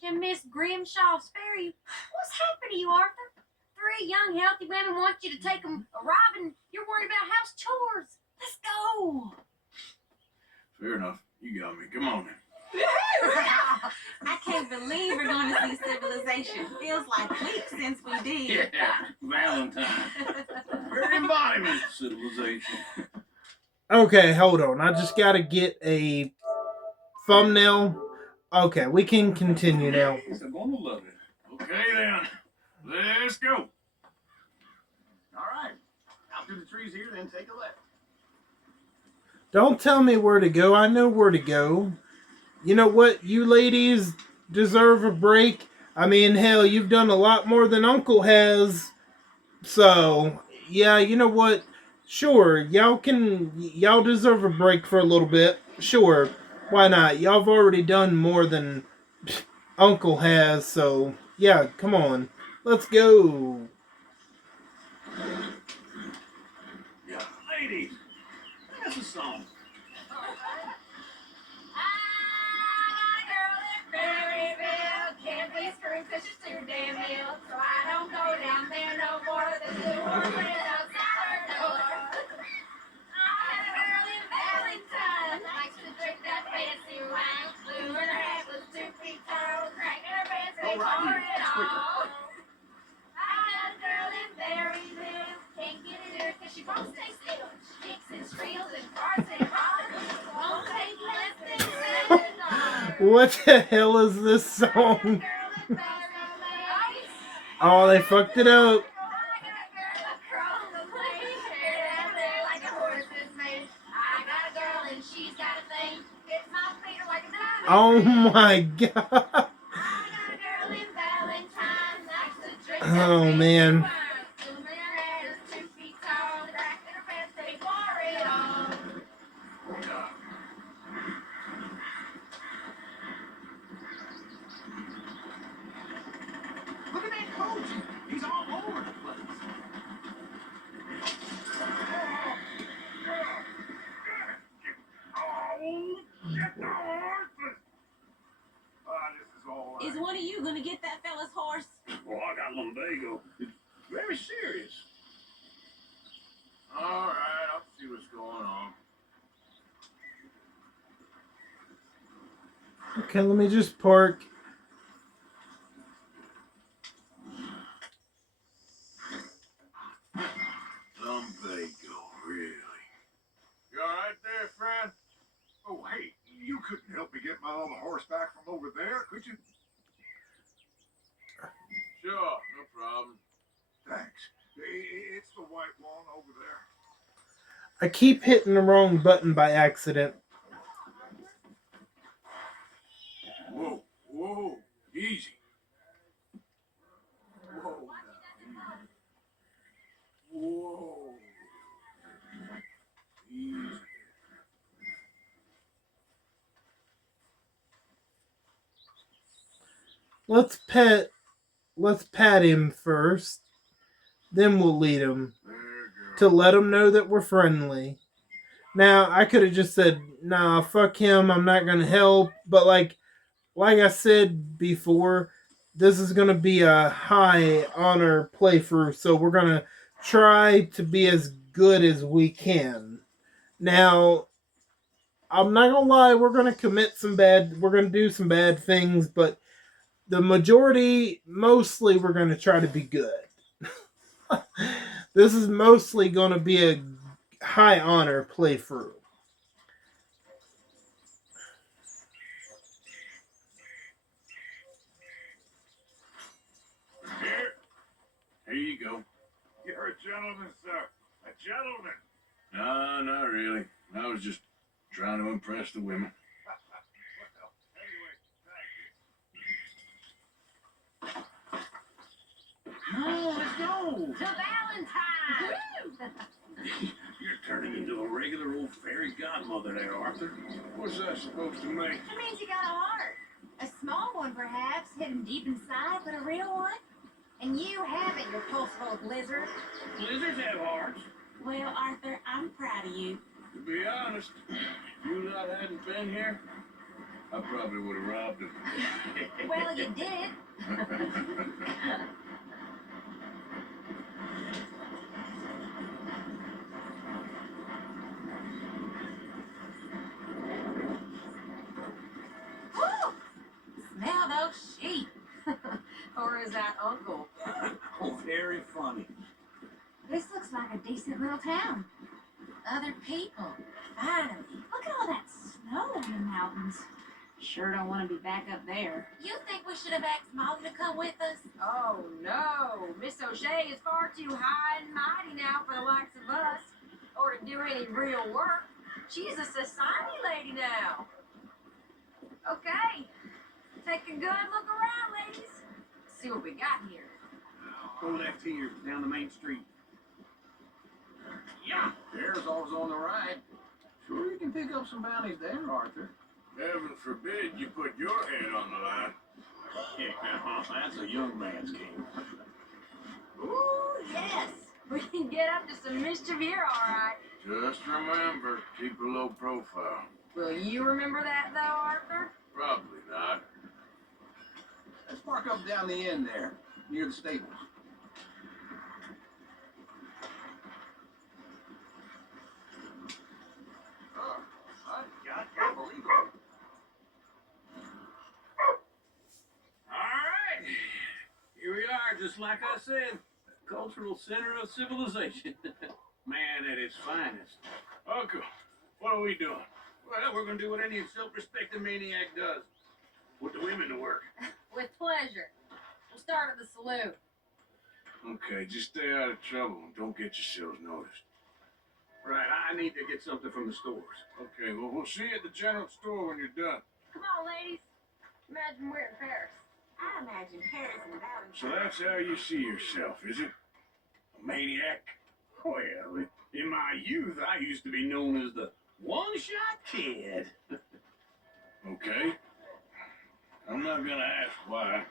Can Miss Grimshaw spare you? What's happened to you, Arthur? 3 young, healthy women want you to take them a ride, and you're worried about house chores. Let's go. Fair enough. You got me. Come on then. I can't believe we're going to see civilization. Feels like weeks since we did. Yeah, Valentine. Very embodiment of civilization. Okay, hold on. I just gotta get a thumbnail. Okay, we can continue now. They're gonna love it. Okay then. Let's go. All right. Out through the trees here, then take a left. Don't tell me where to go. I know where to go. You know what? You ladies deserve a break. I mean, hell, you've done a lot more than Uncle has. So, yeah, you know what? Sure, y'all deserve a break for a little bit. Sure, why not? Y'all have already done more than Uncle has, so, yeah, come on. Let's go. Yeah, ladies, that's a song. Can't be screwed 'cause she's too damn ill. So I don't go down there no more. The two friends outside her door. I had a girl in Valentine, likes to drink that fancy wine. Blue and her hair was 2 feet tall, cracking her pants and pour it all. I had a girl in Berryville, can't get it here 'cause she won't stay still. She kicks and squeals and farts and hollers, won't take less than $7. What the hell is this song? Oh, they fucked it up. Oh my god. Oh man. Look at that coach. He's all over the place. Oh, get the horses! This is all right. Is one of you gonna get that fella's horse? Well, I got lumbago. It's very serious. All right, I'll see what's going on. Okay, let me just park. Lumbago, really? You all right there, friend? Oh, hey, you couldn't help me get my other horse back from over there, could you? Sure, no problem. Thanks. It's the white one over there. I keep hitting the wrong button by accident. Whoa, whoa, easy. Whoa, now, easy. Whoa. Easy. Let's pat him first. Then we'll lead him There, girl. to let him know that we're friendly. Now, I could have just said, nah, fuck him, I'm not gonna help. But like I said before, this is gonna be a high honor playthrough, so we're gonna try to be as good as we can. Now, I'm not gonna lie, we're gonna do some bad things, but the majority, mostly, we're gonna try to be good. This is mostly gonna be a high honor playthrough. Here you go. You're a gentleman, sir. A gentleman. No, not really. I was just trying to impress the women. Well, anyway, thank you. No, let's go. To Valentine! You're turning into a regular old fairy godmother there, Arthur. What's that supposed to mean? It means you got a heart. A small one, perhaps, hidden deep inside, but a real one. And you have it, you pulseful lizard. Lizards have hearts. Well, Arthur, I'm proud of you. To be honest, if you lot hadn't been here, I probably would have robbed him. Well, you did. Woo! Smell those sheep. Or is that uncle? Oh, very funny. This looks like a decent little town. Other people. Finally. Look at all that snow in the mountains. Sure don't want to be back up there. You think we should have asked Molly to come with us? Oh, no. Miss O'Shea is far too high and mighty now for the likes of us. Or to do any real work. She's a society lady now. Okay. Take a good look around, ladies. See what we got here. Go left here, down the main street. Yeah. There's always on the right. Sure, you can pick up some bounties there, Arthur. Heaven forbid you put your head on the line. Yeah, that's a young man's game. Ooh, yes. We can get up to some mischief here, all right. Just remember, keep a low profile. Will you remember that, though, Arthur? Probably not. Let's park up down the end there, near the stables. Oh, I can't believe it. All right. Here we are, just like I said. The cultural center of civilization. Man at its finest. Uncle, what are we doing? Well, we're going to do what any self-respecting maniac does. Put the women to work. With pleasure. We'll start at the saloon. Okay, just stay out of trouble and don't get yourselves noticed. Right, I need to get something from the stores. Okay, well, we'll see you at the general store when you're done. Come on, ladies. Imagine we're in Paris. I imagine Paris and Valentine. So that's how you see yourself, is it? A maniac? Well, in my youth, I used to be known as the one-shot kid. Okay. I'm not gonna ask why,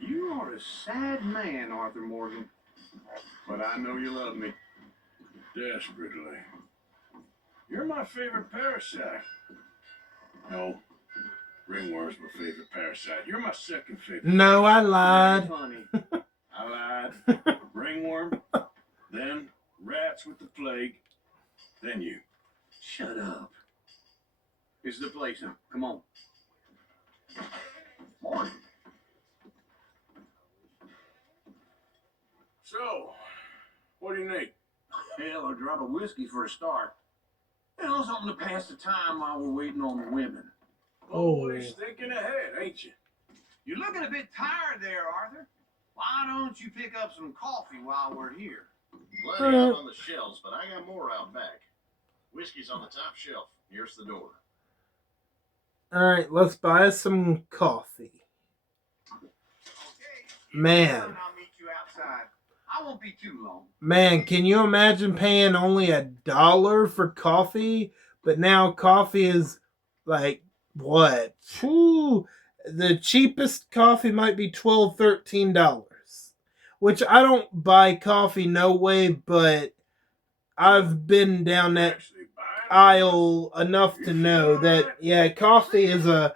You are a sad man, Arthur Morgan. But I know you love me. desperately. You're my favorite parasite. No, ringworm's my favorite parasite. You're my second favorite. No, I lied. Funny. I lied. Ringworm, then rats with the plague, then you. Shut up. This is the place now. Come on. Morning. So, what do you need? Hell, a drop of whiskey for a start. You know, something to pass the time while we're waiting on the women. Always thinking ahead, ain't you? You're looking a bit tired there, Arthur. Why don't you pick up some coffee while we're here? Plenty out on the shelves, but I got more out back. Whiskey's on the top shelf, nearest the door. Alright, let's buy us some coffee. Okay. Man. I'll meet you outside. I won't be too long. Man, can you imagine paying only $1 for coffee? But now coffee is like, what? Whew, the cheapest coffee might be $12, $13. Which I don't buy coffee no way, but I've been down that aisle enough to know that, yeah, coffee is Young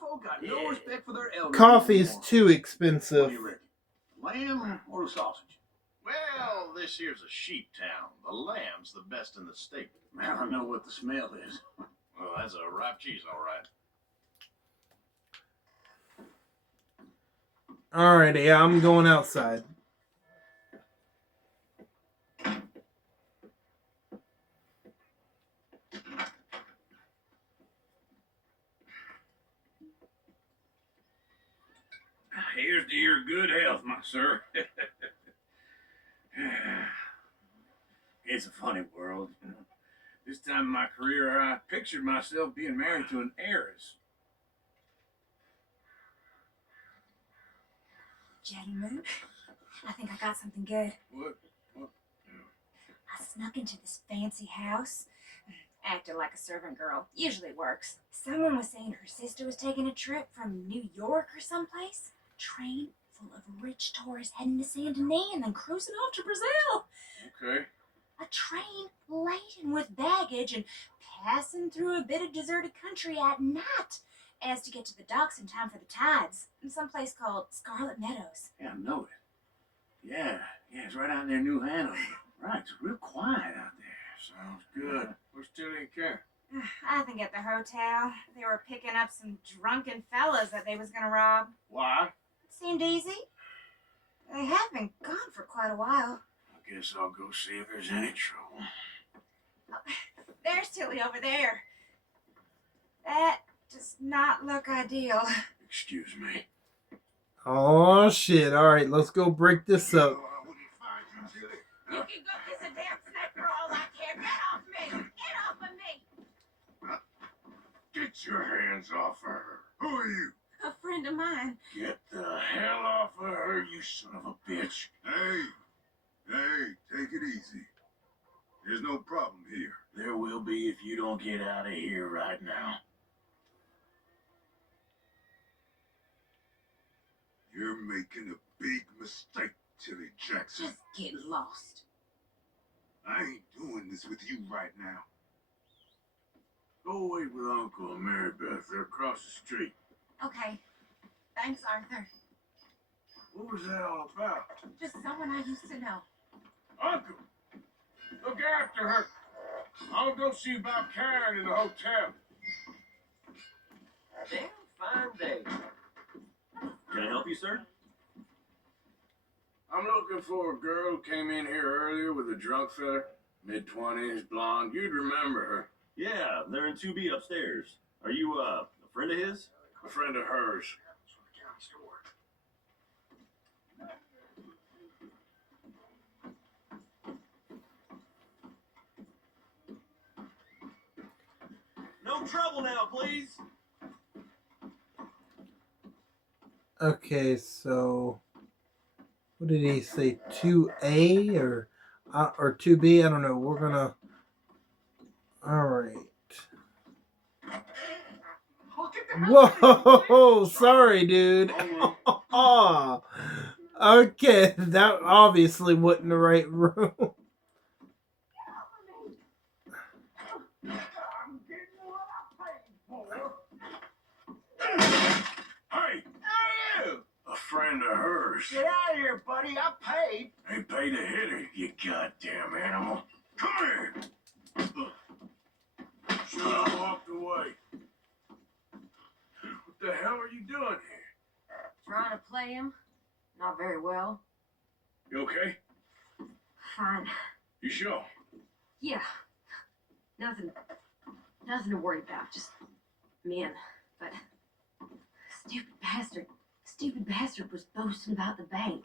folk got no respect for their elders. coffee's anymore. too What do expensive. you reckon? Lamb or the sausage? Well, this here's a sheep town. The lamb's the best in the state. I don't know what the smell is. Well, that's a ripe cheese, all right. Alrighty, I'm going outside. Here's to your good health, my sir. It's a funny world, you know. This time in my career, I pictured myself being married to an heiress. Gentlemen, I think I got something good. What? I snuck into this fancy house. Acted like a servant girl. Usually works. Someone was saying her sister was taking a trip from New York or someplace. Train full of rich tourists heading to Saint Denis and then cruising off to Brazil. Okay. A train laden with baggage and passing through a bit of deserted country at night as to get to the docks in time for the tides in some place called Scarlet Meadows. Yeah, I know it. Yeah, it's right out near New Hanover. Right, it's real quiet out there. Sounds good. We're still in care. I think at the hotel they were picking up some drunken fellas that they was gonna rob. Why? Seemed easy. They have been gone for quite a while. I guess I'll go see if there's any trouble. There's Tilly over there. That does not look ideal. Excuse me. Oh shit, alright, let's go break this up. You can go kiss a damn snake for all I care. Get off me! Get off of me! Get your hands off of her. Who are you? A friend of mine. Get the hell off of her, you son of a bitch. Hey, take it easy. There's no problem here. There will be if you don't get out of here right now. You're making a big mistake. Tilly Jackson. Just get lost. I ain't doing this with you right now. Go wait with Uncle and Mary Beth. They're across the street. Okay. Thanks, Arthur. What was that all about? Just someone I used to know. Uncle, look after her. I'll go see about Karen in the hotel. Damn fine day. Can I help you, sir? I'm looking for a girl who came in here earlier with a drunk fella. Mid-20s, blonde. You'd remember her. Yeah, they're in 2B upstairs. Are you, a friend of his? A friend of hers. No trouble now, please. Okay, so what did he say? 2A or 2B? I don't know. We're gonna. All right. Whoa! Sorry, dude. Okay, that obviously wasn't the right room. Hey! A friend of hers. Get out of here, buddy. I paid. They paid to hit her, you goddamn animal. Come here! Should have walked away. What the hell are you doing here? Trying to play him? Not very well. You okay? Fine. You sure? Yeah. Nothing to worry about. Just men. But stupid bastard was boasting about the bank.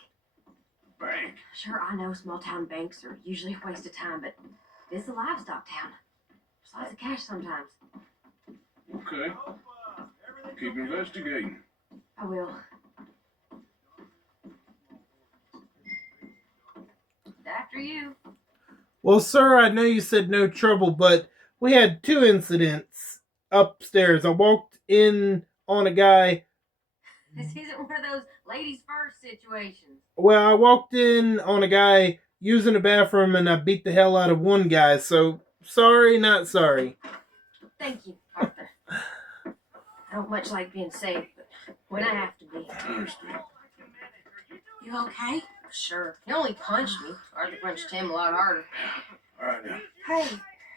Bank? Sure, I know small town banks are usually a waste of time, but this is a livestock town. There's lots of cash sometimes. Okay. Keep investigating. I will. After you. Well, sir, I know you said no trouble, but we had 2 incidents upstairs. I walked in on a guy. This isn't one of those ladies first situations. Well, I walked in on a guy using a bathroom and I beat the hell out of one guy. So, sorry, not sorry. Thank you, Arthur. I don't much like being safe, but when I have to be. I understand. You okay? Sure. He only punched me. Arthur punched him a lot harder. All right, now. Hey,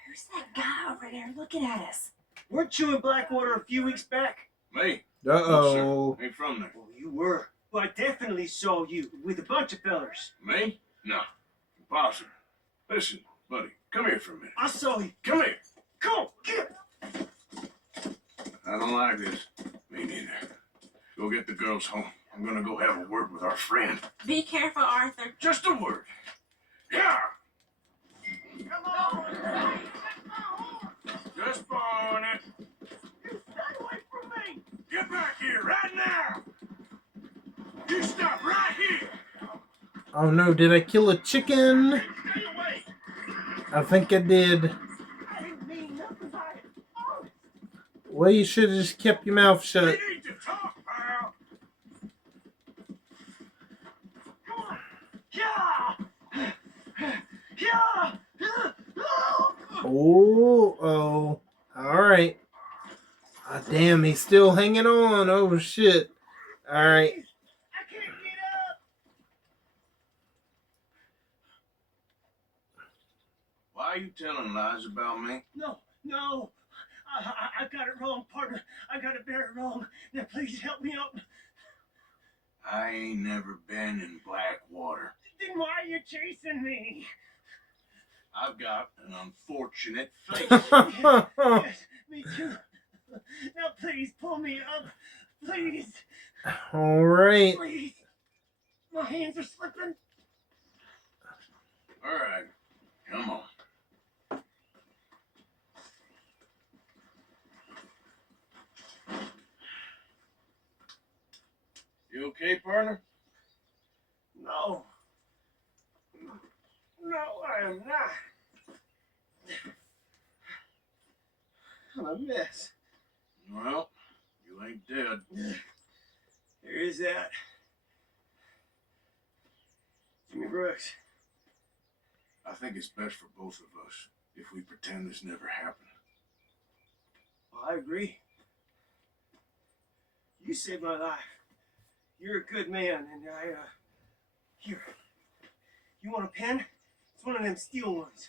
who's that guy over there looking at us? Weren't you in Blackwater a few weeks back? Me? Uh-oh. No, ain't from there. Oh, you were. Well, I definitely saw you with a bunch of fellers. Me? No. Impossible. Listen, buddy, come here for a minute. I saw you. Come here. Come on, get I don't like this. Me neither. Go get the girls home. I'm gonna go have a word with our friend. Be careful, Arthur. Just a word. Yeah! Come on! Just on it. You stay away from me! Get back here right now! You stop right here! Oh no, did I kill a chicken? Stay away! I think I did. I didn't mean nothing by it. Oh, Well, you should have just kept your mouth shut. We need to talk, pal. come on! Yeah! Yeah! Oh. Alright. Ah, damn, he's still hanging on. Oh, shit. Alright. I can't get up! Why are you telling lies about me? No. I got it wrong, partner. I got it very wrong. Now, please help me out. I ain't never been in Blackwater. Then why are you chasing me? I've got an unfortunate face. Yes, me too. Now, please pull me up. Please. Alright. Please. My hands are slipping. All right, come on. You okay, partner? No. No, I am not. I'm a mess. Well, you ain't dead. There is that. Jimmy Brooks. I think it's best for both of us if we pretend this never happened. Well, I agree. You saved my life. You're a good man, and here. You want a pen? It's one of them steel ones.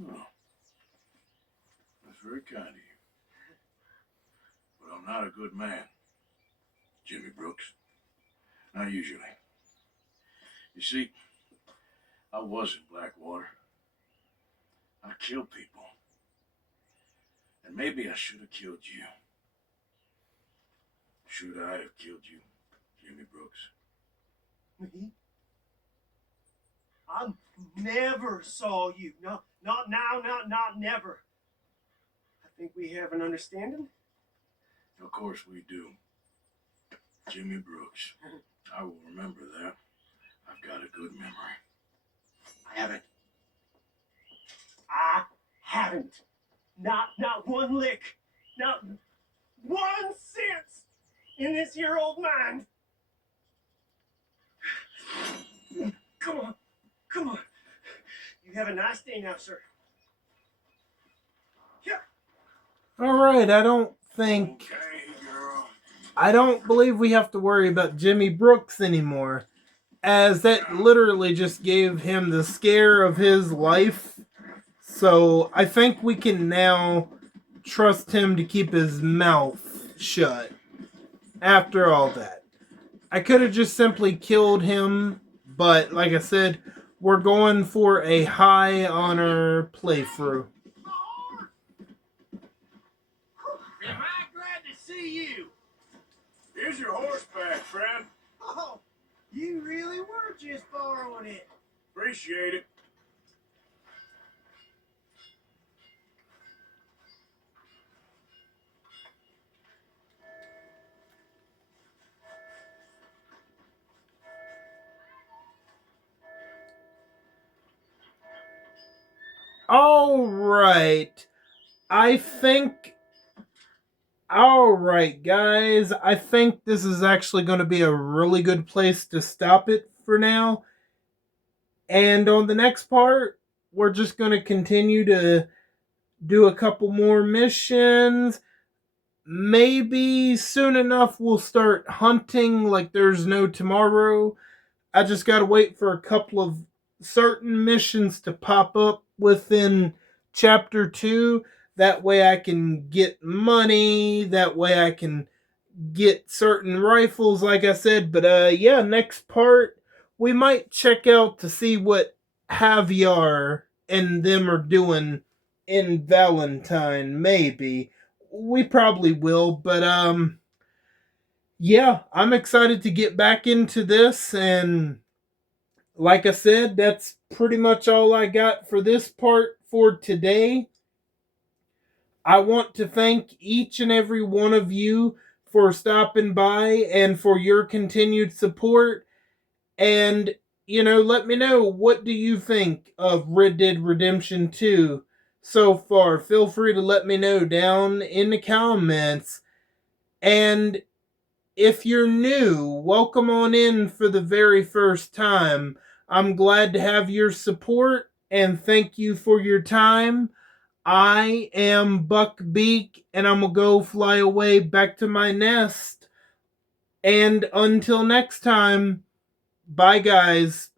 Oh. That's very kind of you. But I'm not a good man, Jimmy Brooks. Not usually. You see, I was in Blackwater. I killed people. And maybe I should have killed you. Should I have killed you, Jimmy Brooks? Me? I never saw you. No, not now, not never. I think we have an understanding. Of course we do. Jimmy Brooks. I will remember that. I've got a good memory. I haven't. Not one lick. Not 1 cent in this here old mind. Come on. You have a nice day now, sir. Yeah. All right, I don't believe we have to worry about Jimmy Brooks anymore, as that literally just gave him the scare of his life. So I think we can now trust him to keep his mouth shut after all that. I could have just simply killed him, but like I said, we're going for a high honor playthrough. Am I glad to see you? Here's your horseback, friend. Oh, you really were just borrowing it. Appreciate it. Alright, guys, I think this is actually going to be a really good place to stop it for now. And on the next part, we're just going to continue to do a couple more missions. Maybe soon enough we'll start hunting like there's no tomorrow. I just gotta wait for a couple of certain missions to pop up within chapter 2. That way I can get money. That way I can get certain rifles, like I said. But yeah, next part we might check out to see what Javier and them are doing in Valentine. Maybe. We probably will, but yeah, I'm excited to get back into this, and like I said, that's pretty much all I got for this part for today. I want to thank each and every one of you for stopping by and for your continued support. And, let me know, what do you think of Red Dead Redemption 2 so far? Feel free to let me know down in the comments. And if you're new, welcome on in for the very first time. I'm glad to have your support and thank you for your time. I am Buck Beak, and I'm going to go fly away back to my nest. And until next time, bye guys.